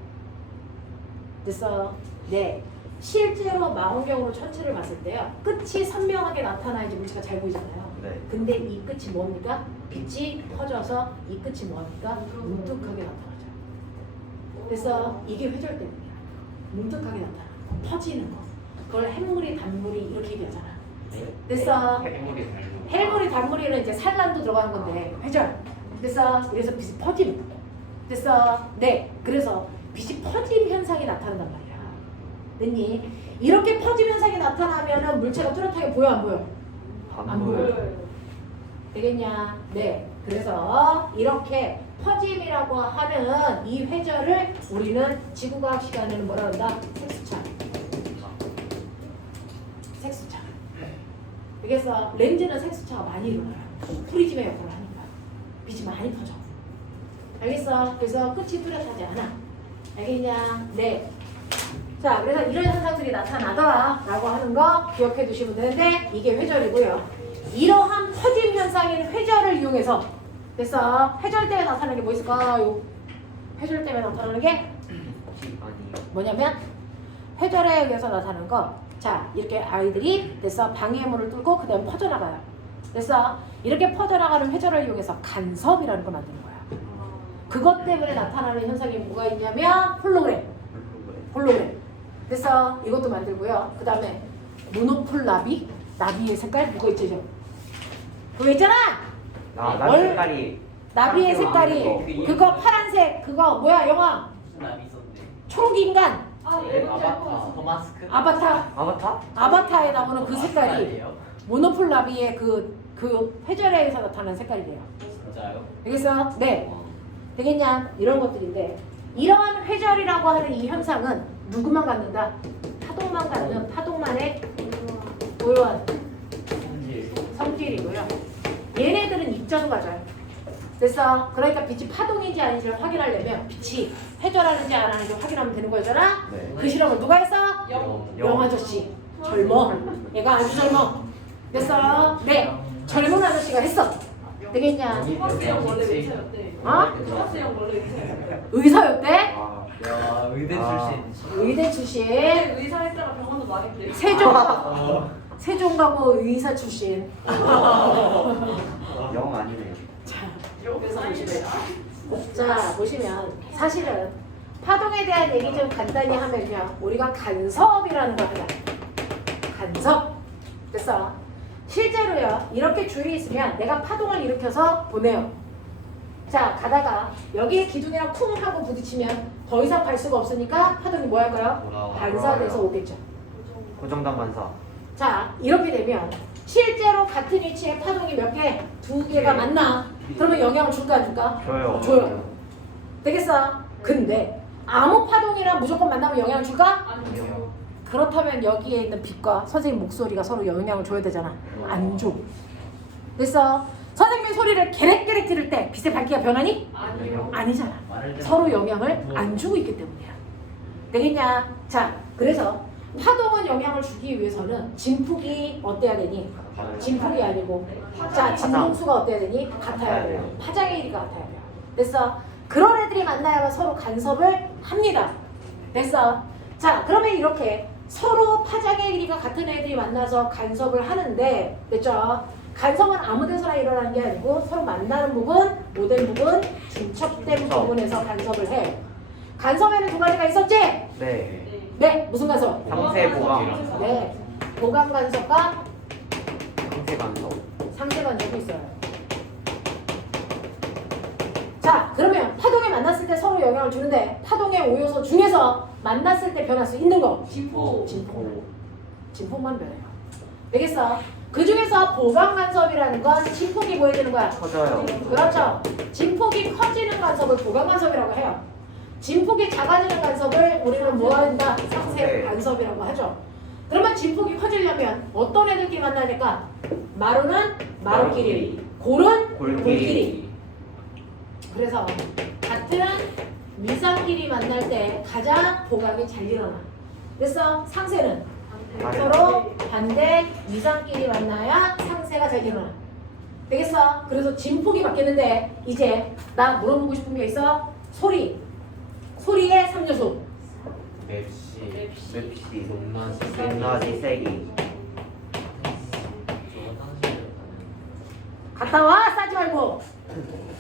됐어? 네. 실제로 망원경으로 천체를 봤을 때요. 끝이 선명하게 나타나야지 물체가 잘 보이잖아요. 네. 근데 이 끝이 뭡니까? 빛이 퍼져서 이 끝이 뭡니까? 뭉툭하게 나타나죠. 그래서 이게 회절 때문이야. 뭉툭하게 나타나는 거, 퍼지는 거. 그걸 햇물이 단물이 이렇게 얘기하잖아. 됐어? 해물이 달고. 헬물이 단물이는 이제 산란도 들어가는 건데 회절. 됐어? 그래서 빛이 퍼짐. 됐어? 네. 그래서 빛이 퍼짐 현상이 나타난단 말이야. 됐니? 이렇게 퍼짐 현상이 나타나면은 물체가 뚜렷하게 보여 안 보여? 안 보여. 되겠냐? 네. 그래서 이렇게 퍼짐이라고 하는 이 회절을 우리는 지구과학 시간에는 뭐라 한다? 색수차. 색수차. 그래서 렌즈는 색수차가 많이 일어나요. 프리즘의 역할을 하니까 빛이 많이 퍼져. 알겠어? 그래서 끝이 뚜렷하지 않아. 알겠냐? 네. 자, 그래서 이런 현상들이 나타나더라라고 하는 거 기억해 두시면 되는데 이게 회절이고요. 이러한 퍼짐 현상인 회절을 이용해서 됐어? 회절 때문에 나타나는 게 뭐 있을까요? 회절 때문에 나타나는 게 뭐냐면 회절에 의해서 나타나는 거. 자, 이렇게 아이들이 됐어? 방해물을 뚫고 그 다음에 퍼져나가요. 됐어? 이렇게 퍼져나가는 회절을 이용해서 간섭이라는 걸 만드는 거야. 그것 때문에 나타나는 현상이 뭐가 있냐면 홀로그램. 됐어? 이것도 만들고요. 그 다음에 모노폴 나비? 나비의 색깔? 뭐가 있죠? 그거 있잖아! 나비 색깔이. 나비의 색깔이 그거 파란색 그거 뭐야 영화? 무슨 나비 있었네. 초록 인간 아바타. 더마스크. 아바타? 아바타에 나오는 그 색깔이 모노폴 나비의 그 회절에 의해서 나타나는 색깔이래요. 진짜요? 알겠어? 네. 되겠냐? 이런 것들인데 이러한 회절이라고 하는 이 현상은 누구만 갖는다? 파동만 갖는 파동만의 고유한 성질이고요. 얘네들은 입자도 가져요. 됐어? 그러니까 빛이 파동인지 아닌지를 확인하려면 빛이 회절하는지 안 하는지 확인하면 되는 거잖아? 네. 그 실험을 누가 했어? 영 아저씨. 젊어. 얘가 아주 젊어. 됐어? 네. 젊은 아저씨가 했어. 되겠냐? 토마스 형 원래 의사였대. 어? 토마스 형 원래 의사였대. 의사였대? 야, 의대 출신. 의대 출신. 근데 의사 했다가 병원도 망했대. 세종 가고 의사 출신. 영 아니네요. 자, 그래서 보시면 보시면 사실은 파동에 대한 얘기 좀 간단히 하면요. 우리가 간섭이라는 걸 하자. 간섭. 됐어? 실제로요. 이렇게 주위에 있으면 내가 파동을 일으켜서 보내요. 자, 가다가 여기에 기둥이랑 쿵 하고 부딪히면 더 이상 갈 수가 없으니까 파동이 뭐 할까요? 반사돼서 오겠죠. 고정단 반사. 자, 이렇게 되면 실제로 같은 위치에 파동이 몇 개? 두 개가 만나. 그러면 영향을 줄까 안 줄까? 줘요. 줘요. 되겠어? 근데 아무 파동이랑 무조건 만나면 영향을 줄까? 아니요. 그렇다면 여기에 있는 빛과 선생님 목소리가 서로 영향을 줘야 되잖아. 안 줘. 됐어? 선생님의 소리를 게렉게렉 들을 때 빛의 밝기가 변하니? 아니요. 아니잖아. 서로 영향을 안 주고 있기 때문이야. 되겠냐? 자, 그래서 파동은 영향을 주기 위해서는 진폭이 어때야 되니? 진폭이 아니고 자 진동수가 어때야 되니? 같아야 돼요. 파장의 길이가 같아야 돼요. 됐어? 그런 애들이 만나야만 서로 간섭을 합니다. 됐어? 자 그러면 이렇게 서로 파장의 길이가 같은 애들이 만나서 간섭을 하는데 됐죠? 간섭은 아무 데서나 일어나는 게 아니고 서로 만나는 부분, 모든 부분, 중첩된 부분에서 간섭을 해. 간섭에는 두 가지가 있었지? 네. 네, 무슨 간섭? 상세 보강. 네, 보강 간섭과 상세 간섭. 상세 간섭이 있어요. 자, 그러면 파동에 만났을 때 서로 영향을 주는데 파동의 오요소 중에서 만났을 때 변할 수 있는 거 진포. 진폭만 변해요. 되겠어? 그 중에서 보강 간섭이라는 건 진폭이 뭐 해주는 거야? 커져요. 그렇죠. 진폭이 커지는 간섭을 보강 간섭이라고 해요. 진폭이 작아지는 간섭을 우리는 뭐 한다? 상세 간섭이라고 하죠. 그러면 진폭이 커지려면 어떤 애들끼리 만나야 될까? 마루는 마루끼리, 골은 골끼리. 그래서 같은 위상끼리 만날 때 가장 보강이 잘 일어나. 그래서 상세는 서로 반대 위상끼리 만나야 상세가 잘 일어나. 되겠어? 그래서 진폭이 바뀌었는데 이제 나 물어보고 싶은 게 있어. 소리의 3요소. 맵시 맵시. 높낮이 높낮이 세기. 저거 당신이었다는 갔다 와 싸지 말고.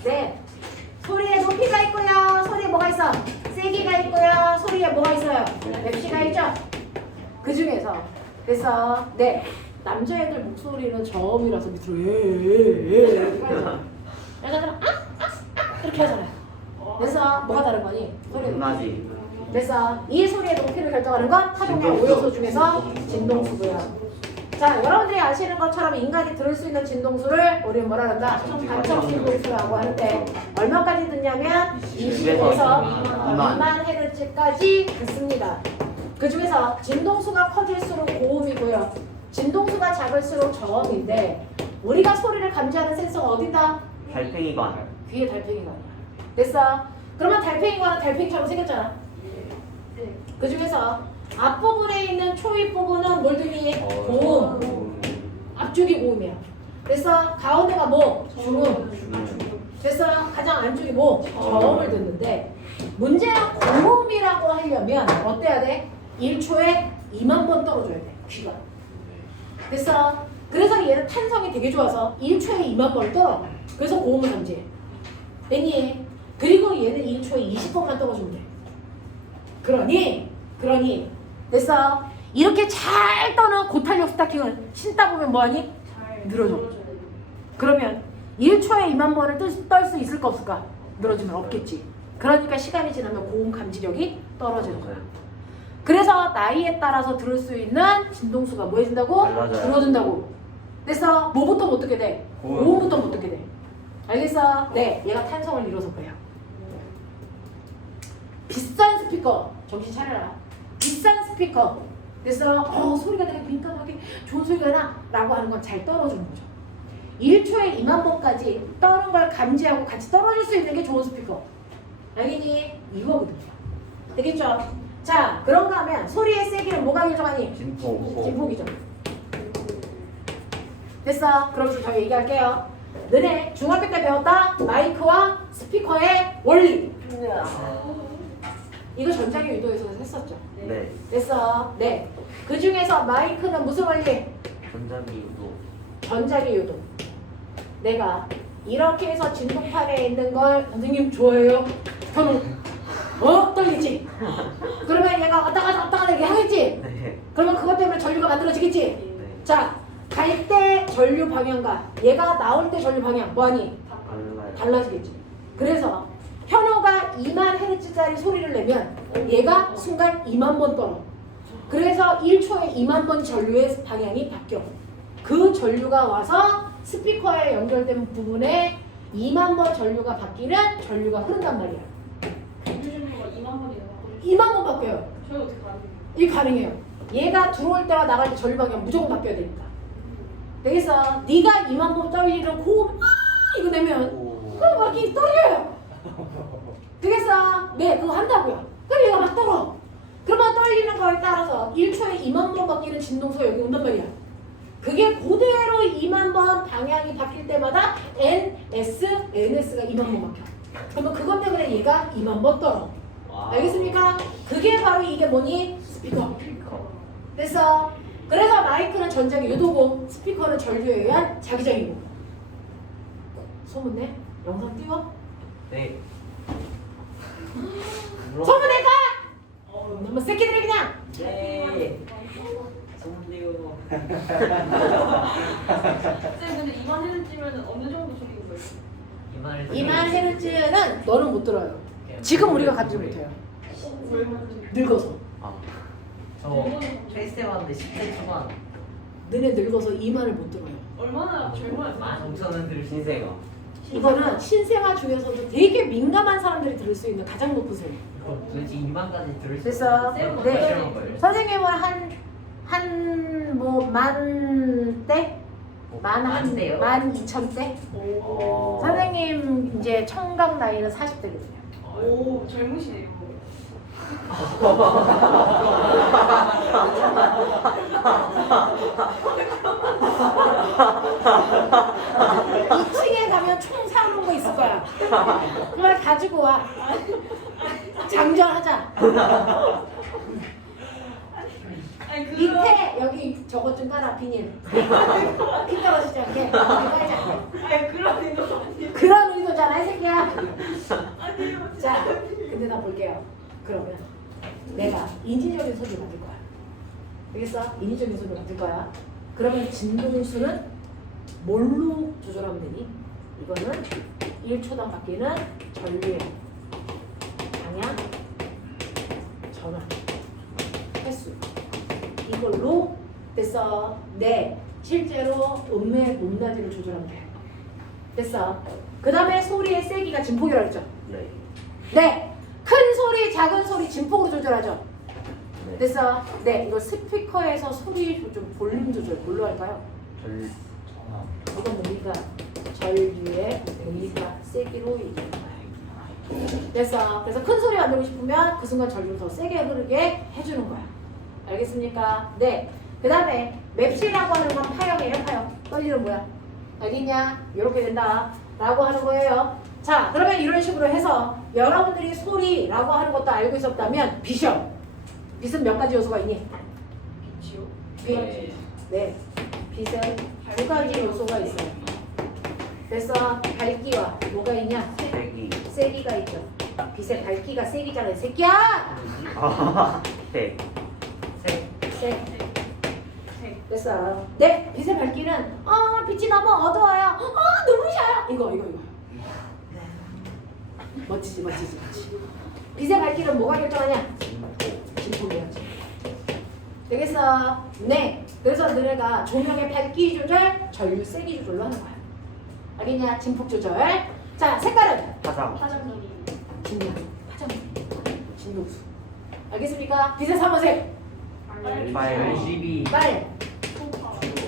네. 소리에 높이가 있고요. 소리에 뭐가 있어? 세기가 있고요. 소리에 뭐가 있어요? 맵시가 있죠? 그 중에서 그래서 네 남자애들 목소리는 저음이라서 밑으로 여자들은 이렇게 하잖아요. 그래서 뭐가 다른 거니? 소리는 높낮이. 그래서 이 소리의 높이를 결정하는 건 파동의 오요소 중에서 진동수고요. 자, 여러분들이 아시는 것처럼 인간이 들을 수 있는 진동수를 우리는 뭐라 한다? 간접 진동수라고 하는데 얼마까지 듣냐면 20에서 2만 헤르츠까지 듣습니다. 그 중에서 진동수가 커질수록 고음이고요. 진동수가 작을수록 저음인데 우리가 소리를 감지하는 센서가 어디다? 달팽이관. 귀에 달팽이가 아니야. 됐어? 그러면 달팽이관은 달팽이처럼 생겼잖아. 그 중에서 앞부분에 있는 초입 부분은 뭘 듣니? 고음. 앞쪽이 고음이야. 그래서 가운데가 뭐? 중음. 그래서 가장 안쪽이 뭐? 저음을 듣는데 문제는 고음이라고 하려면 어때야 돼? 1초에 2만 번 떨어져야 돼. 귀가. 됐어? 그래서 얘는 탄성이 되게 좋아서 1초에 2만 번을 떨어. 그래서 고음을 감지해. 됐니? 그리고 얘는 1초에 20번만 떨어주면 돼. 그러니 됐어? 이렇게 잘 떠는 고탄력 스타킹을 신다 보면 뭐하니? 늘어져. 그러면 1초에 2만 번을 떨 수 있을까 없을까? 늘어지면 없겠지. 그러니까 시간이 지나면 고음 감지력이 떨어지는 거야. 그래서 나이에 따라서 들을 수 있는 진동수가 뭐 해진다고? 달라져요. 줄어든다고. 그래서 뭐부터 못 듣게 돼? 고음. 고음부터 못 듣게 돼. 알겠어? 네, 얘가 탄성을 잃어서 그래요. 비싼 스피커, 정신 차려라. 비싼 스피커. 그래서 소리가 되게 민감하게 좋은 소리가 나 라고 하는 건 잘 떨어주는 거죠. 1초에 2만 번까지 떠는 걸 감지하고 같이 떨어질 수 있는 게 좋은 스피커. 알겠니? 이거거든요. 되겠죠? 자, 그런가 하면 소리의 세기는 뭐가 결정하니? 진폭. 진폭이죠. 됐어. 그럼 더 얘기할게요. 너네 중학교 때 배웠다? 마이크와 스피커의 원리. 이거 전자기 유도에서 했었죠. 네. 됐어. 네. 그 중에서 마이크는 무슨 원리? 전자기 유도. 전자기 유도. 내가 이렇게 해서 진동판에 있는 걸 선생님 좋아해요. 그럼 떨리지? 그러면 얘가 왔다 갔다 이렇게 하겠지? 네. 그러면 그것 때문에 전류가 만들어지겠지? 네. 자, 갈 때 전류 방향과 얘가 나올 때 전류 방향 뭐하니? 달라요. 달라지겠지. 그래서 현호가 2만 헤르츠짜리 소리를 내면 얘가 순간 2만 번 떨어. 그래서 1초에 2만 번 전류의 방향이 바뀌어. 그 전류가 와서 스피커에 연결된 부분에 2만 번 전류가 바뀌는 전류가 흐른단 말이야. 요즘으로 2만 번이나 바꿔주시죠. 2만 번 바뀌어요. 저희 어떻게 가능해요? 이게 가능해요. 얘가 들어올 때와 나갈 때 전류 방향 무조건 바뀌어야 되니까. 되겠어? 네가 2만 번 떨리는 고음 이거 내면 그럼 막 이렇게 떨려요. 되겠어? 네, 그거 한다고요. 그럼 얘가 막 떨어. 그러면 떨리는 바뀌는 거에 따라서 1초에 2만 번 바뀌는 진동소 여기 온단 말이야. 그게 그대로 2만 번 방향이 바뀔 때마다 NS가 2만 번 바뀌어. 그러면 그것 때문에 얘가 2만 번 떨어. 알겠습니까? 그게 바로 이게 뭐니? 스피커. 됐어? 그래서 마이크는 전자기 유도고 스피커는 전류에 의한 자기장이고. 소문내? 영상 띄워? 네. 소문낼까? 너무 새끼들이 그냥. 네. 소문내요. 쌤 근데 이만 해를 찌면 어느 정도 소리인 거예요? 2만 헤르츠는 너는 못 들어요. 지금 우리가 갖지 못해요. 늙어서. 저 헬스 해봤는데 10대 초반. 너네 늙어서 2만을 못 들어요. 얼마나 젊어요? 정천은 들 신세가. 이거는 신생아 중에서도 되게 민감한 사람들이 들을 수 있는 가장 높은 소리. 이거 도대체 2만까지 들을 수 됐어. 있는 네. 선생님은 뭐 만대? 만대요? 12,000대? 선생님 이제 청각 나이는 40대거든요. 오 젊으시네요. 이층에 가면 총 사오는 거 있을 거야. 그걸 가지고 와. 장전하자. 아니 밑에 여기 저것 좀 깔아 비닐. 피 떨어지지 않게. 깔자. 아니 그런 의도 아니에요. 그런 의도잖아 이 새끼야. 아니요. 자, 근데 나 볼게요. 그러면 내가 인위적인 소리를 만들 거야. 알겠어? 인위적인 소리를 만들 거야. 그러면 진동수는 뭘로 조절하면 되니? 이거는 1초당 바뀌는 전류의 방향, 전환, 횟수. 이걸로 됐어. 네, 실제로 음의 높낮이를 조절하면 돼. 됐어. 그 다음에 소리의 세기가 진폭이라고 했죠? 네. 네, 큰 소리, 작은 소리 진폭으로 조절하죠. 됐어. 네, 이거 스피커에서 소리 좀 볼륨 조절 뭘로 할까요? 이건 뭡니까? 전류의 뭡니까? 세기로 얘기하는 거야. 됐어. 그래서 큰 소리 만들고 싶으면 그 순간 전류를 더 세게 흐르게 해주는 거야. 알겠습니까? 네. 그 다음에 맵시라고 하는 건 파형이에요, 파형. 떨리는 뭐야? 알겠냐? 이렇게 된다. 라고 하는 거예요. 자, 그러면 이런 식으로 해서 여러분들이 소리라고 하는 것도 알고 있었다면 빛이요. 빛은 몇 가지 요소가 있니? 빛이요? 빛. 네. 빛은 두 가지 요소가 있어요. 그래서 밝기와 뭐가 있냐? 세기. 세기가 있죠. 빛의 밝기가 세기잖아요. 새끼야! 네. 세. 됐어. 네. 빛의 밝기는 빛이 너무 어두워요. 눈부셔요. 이거. 멋지지. 빛의 밝기는 뭐가 결정하냐? 진폭이야지. 되겠어? 네. 그래서 너네가 조명의 밝기 조절, 전류 세기 조절로 하는 거야. 알겠냐? 진폭 조절. 자, 색깔은? 화장. 화장놀이. 진량, 화장, 진동수. 알겠습니까? 빛의 삼원색. 빨. RGB. 빨,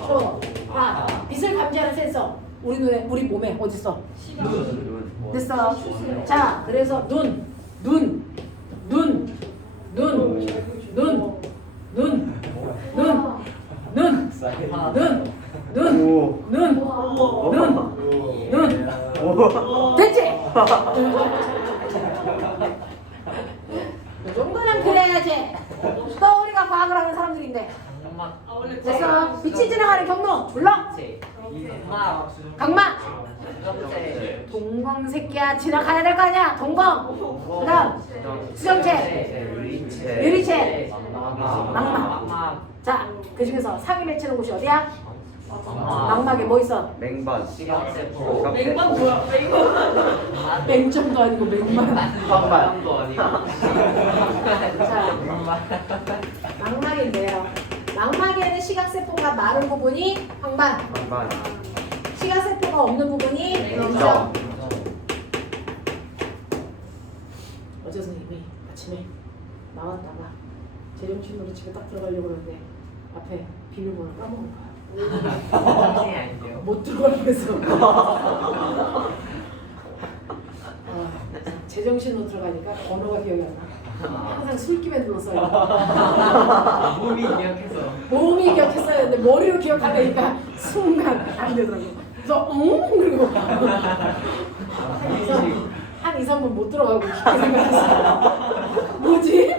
초, 화. 빛을 감지하는 센서. 우리 눈에, 우리 몸에 어디 있어? 시각. 눈. 됐어. 자, 그래서 눈. 됐지? 이 정도는 그래야지. 또 우리가 과학을 하는 사람들인데. 음악. 아 원래 됐어. 빛이 지나가는 경로 불러. 음악. 각막. 수정체. 동공 새끼야 지나가야 될 거 아니야. 동공. 그다음 수정체. 유리체. 망막. 자, 그 중에서 상위 맺히는 곳이 어디야? 망막에 뭐 있어? 맹반. 시각세포. 맹반 뭐야? 맹반. 맹점도 아니고 맹만. 방방도 아니고. 자, 망막인데요. 망막에는 시각세포가 많은 부분이 황반, 맹반. 시각세포가 없는 부분이 맹점. 어제 선생님이 아침에 나왔다가 제정신으로 집에 딱 들어가려고 그러는데 앞에 비밀번호 까먹은 거야. 당신이 아닌데요. 못 들어가면서 제정신으로 들어가니까 번호가 기억이 안 나. 항상 술김에 눌렀어요. 몸이 기억해서. 몸이 기억했어야 했는데 머리로 기억하려니까 순간 안 되더라고. 그래서 그리고 한 2, 3분 못 들어가고 깊게 생각했어. 뭐지?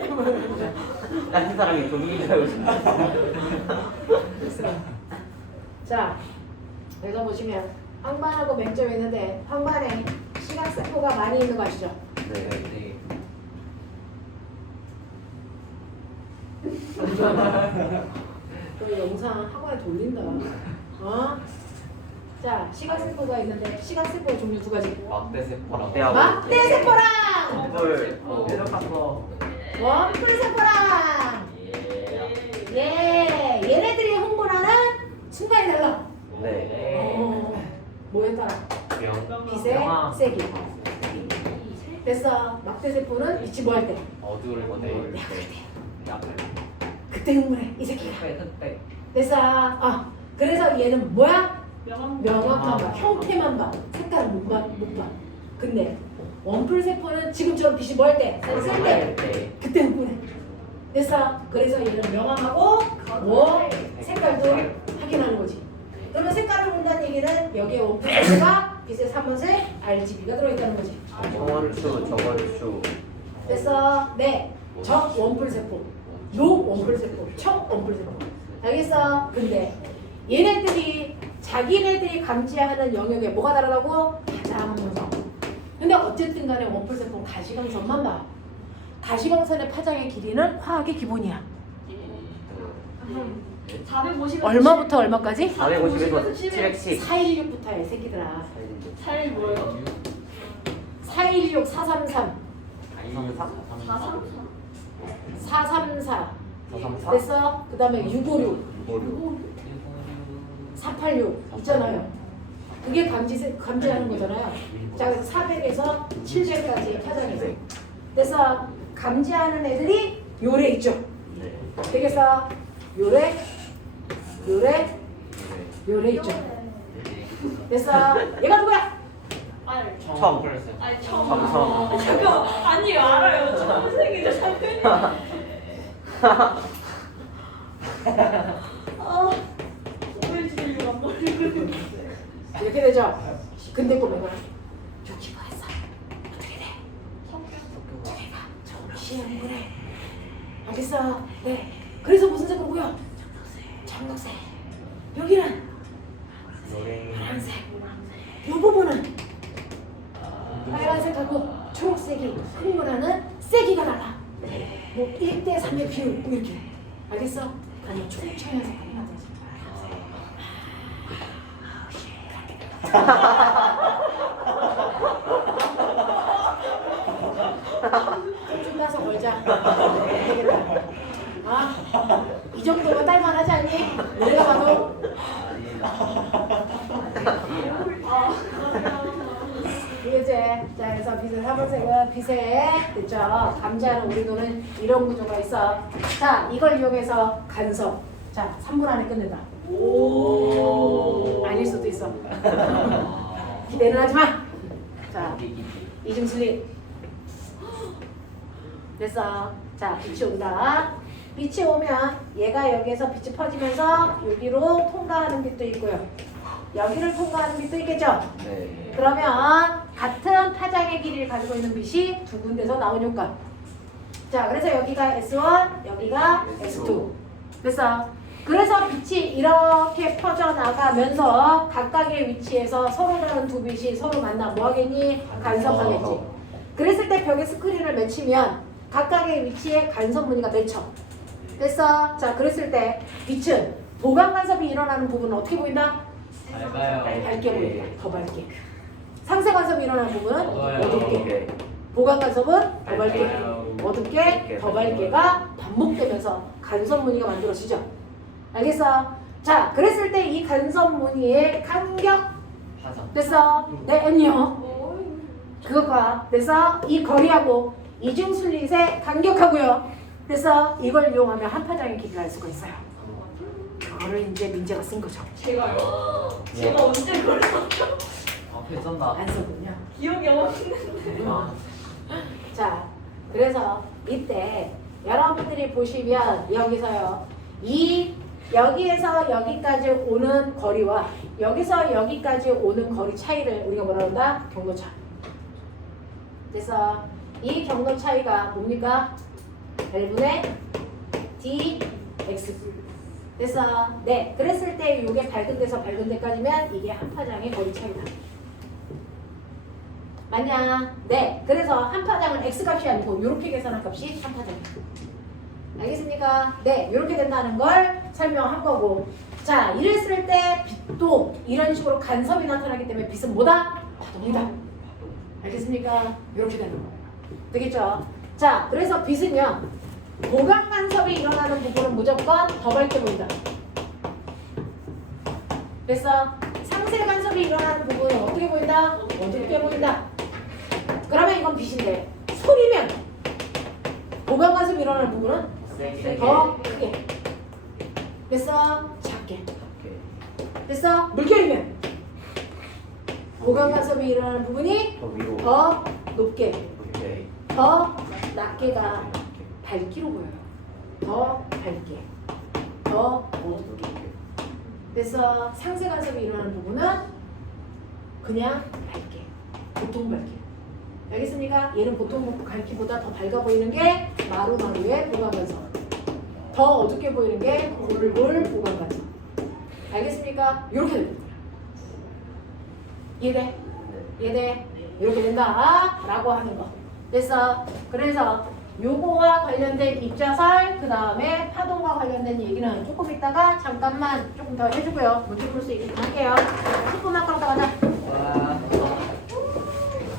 다른 사람이 분위기 줄 알고 싶다. 자, 여기서 보시면 황반하고 맹점이 있는데 황반에 시각세포가 많이 있는 거 아시죠? 네. 네. 너 영상 학원에 돌린다. 어? 자, 시각세포가 있는데 시각세포 종류 두 가지. 막대세포라고. 막대하고. 막대세포랑 물. 원뿔세포랑 예, 얘네들이 흥분하는 순간이 달라. 네. 뭐에 따라? 명. 빛의 명암. 세기. 됐어. 막대세포는 빛이 뭐 할 때? 어두울 때. 약을. 그때 흥분해. 이 새끼가. 흑백. 됐어. 아, 그래서 얘는 뭐야? 명확한 봐. 아. 형태만 봐. 색깔 못 봐. 근데 원뿔세포는 지금처럼 빛이 뭐 할 때? 쓸 때. 때. 그때 흥분해. 됐어. 그래서 얘는 명암하고 뭐 색깔도 확인하는 거지. 그러면 색깔을 본다는 얘기는 여기에 원뿔세포가 빛의 3원색 RGB가 들어있다는 거지. 정원수, 저건수. 됐어. 네. 적 원뿔세포, 노 원뿔세포, 청 원뿔세포. 알겠어? 근데 얘네들이 자기네들이 감지하는 영역에 뭐가 다르다고? 파장성. 근데 어쨌든 간에 원뿔세포는 가시광선만 봐. 가시광선의 파장의 길이는 화학의 기본이야. 450에서 얼마부터 얼마까지? 450에서 710. 416부터야, 이 새끼들아. 4일 뭐예요? 416, 433, 433? 434. 434. 됐어? 그 다음에 656, 486 있잖아요. 그게 감지하는 거잖아요. 자, 그래서 400에서 700까지 파장에서. 그래서 감지하는 애들이 요래 있죠. 되겠어? 요래, 요래 있죠. 됐어? 얘가 누구야? 아니, 청. 아니 처음. 청청. 잠깐만, 아니 알아요. 청색이죠, 당연히. 오해 주려고 안 버리고. 이렇게 되죠. 근데 보면은 여기가 했어. 어떻게 돼? 저기가 정시한 거래. 알겠어? 네. 그래서 무슨 색으로 보여? 청록색. 여기는 파란색. 이 부분은 빨간색하고 초록색이 흥분하는 세기가 달라. 뭐 1대 3의 비율 뭐 이렇게. 알겠어? 아니 총청해서 끝나자. 좀 나서 걸자. 되겠다. 아, 이 정도면 딸만하지 않니? 내가 봐도. 이제 자 그래서 빛의 3원색은 빛에 됐죠. 감지하는 우리 눈은 이런 구조가 있어. 자 이걸 이용해서 간섭. 자 3분 안에 끝낸다. 아닐 수도 있어. 기대는 하지 마. 자 이중슬립. 됐어. 자 빛이 온다. 빛이 오면 얘가 여기에서 빛이 퍼지면서 여기로 통과하는 빛도 있고요. 여기를 통과하는 빛도 있겠죠. 네. 그러면 같은 파장의 길이를 가지고 있는 빛이 두 군데서 나온 효과. 자, 그래서 여기가 S1, 여기가 S2. 그래서 빛이 이렇게 퍼져나가면서 각각의 위치에서 서로 다른 두 빛이 서로 만나 뭐 하겠니? 간섭하겠지. 그랬을 때 벽에 스크린을 맺히면 각각의 위치에 간섭 무늬가 맺혀. 됐어? 자, 그랬을 때 빛은 보강 간섭이 일어나는 부분은 어떻게 보인다? 밝아요. 밝게 보인다. 더 밝게. 상세 간섭이 일어나는 부분은 어두워요. 어둡게. 보강 간섭은 더 밝게. 밝아요. 어둡게, 더 밝게가 반복되면서 간섭 무늬가 만들어지죠. 알겠어? 자, 그랬을 때 이 간섭 무늬의 간격 파장. 됐어? 네, N요. 그것과 그래서 이 거리하고 이중슬릿의 간격하고요. 그래서 이걸 이용하면 한 파장의 길이를 알 수가 있어요. 그거를 이제 민재가 쓴 거죠. 제가요? 제가 언제 그걸 썼죠? 앞에 썼나? 안 썼군요. 기억이 없는데. 아, 자, 그래서 이때 여러분들이 보시면 여기서요. 여기에서 여기까지 오는 거리와 여기서 여기까지 오는 거리 차이를 우리가 뭐라 한다? 경도 차. 그래서 이 경도 차이가 뭡니까? L분의 dx. 그래서 네, 그랬을 때 이게 밝은 데서 밝은 데까지면 이게 한 파장의 거리 차이다. 맞냐? 네. 그래서 한 파장은 x값이 아니고 이렇게 계산한 값이 한 파장이야. 알겠습니까? 네. 이렇게 된다는 걸 설명한 거고. 자, 이랬을 때 빛도 이런 식으로 간섭이 나타나기 때문에 빛은 뭐다? 파동이다. 알겠습니까? 이렇게 되는 거예요. 되겠죠? 자, 그래서 빛은요. 고각 간섭이 일어나는 부분은 무조건 더 밝게 보인다. 그래서 상세 간섭이 일어나는 부분은 어떻게 보인다? 어둡게 보인다. 그러면 이건 빛인데 소리면 고각 간섭이 일어나는 부분은 더 크게. 그래서 작게. 그래서 물결이면 고각 간섭이 일어나는 부분이 더 위로. 더 높게, 오케이. 더 낮게가 밝기로 보여요. 더 밝게, 더 어둡게. 그래서 상세 간섭이 일어나는 부분은 그냥 밝게, 보통 밝게. 알겠습니까? 얘는 보통 밝기보다 더 밝아 보이는 게 마루마루의 보강 간섭. 더 어둡게 보이는 게 볼볼 보강 간섭. 알겠습니까? 이렇게 되는 거야. 이해돼? 이해돼? 이렇게 된다 라고 하는 거. 그래서 요거와 관련된 입자설, 그 다음에 파동과 관련된 얘기는 조금 있다가 잠깐만 조금 더 해주고요. 문제 풀 수 있게 할게요. 10분만 끌었다 가자. 와.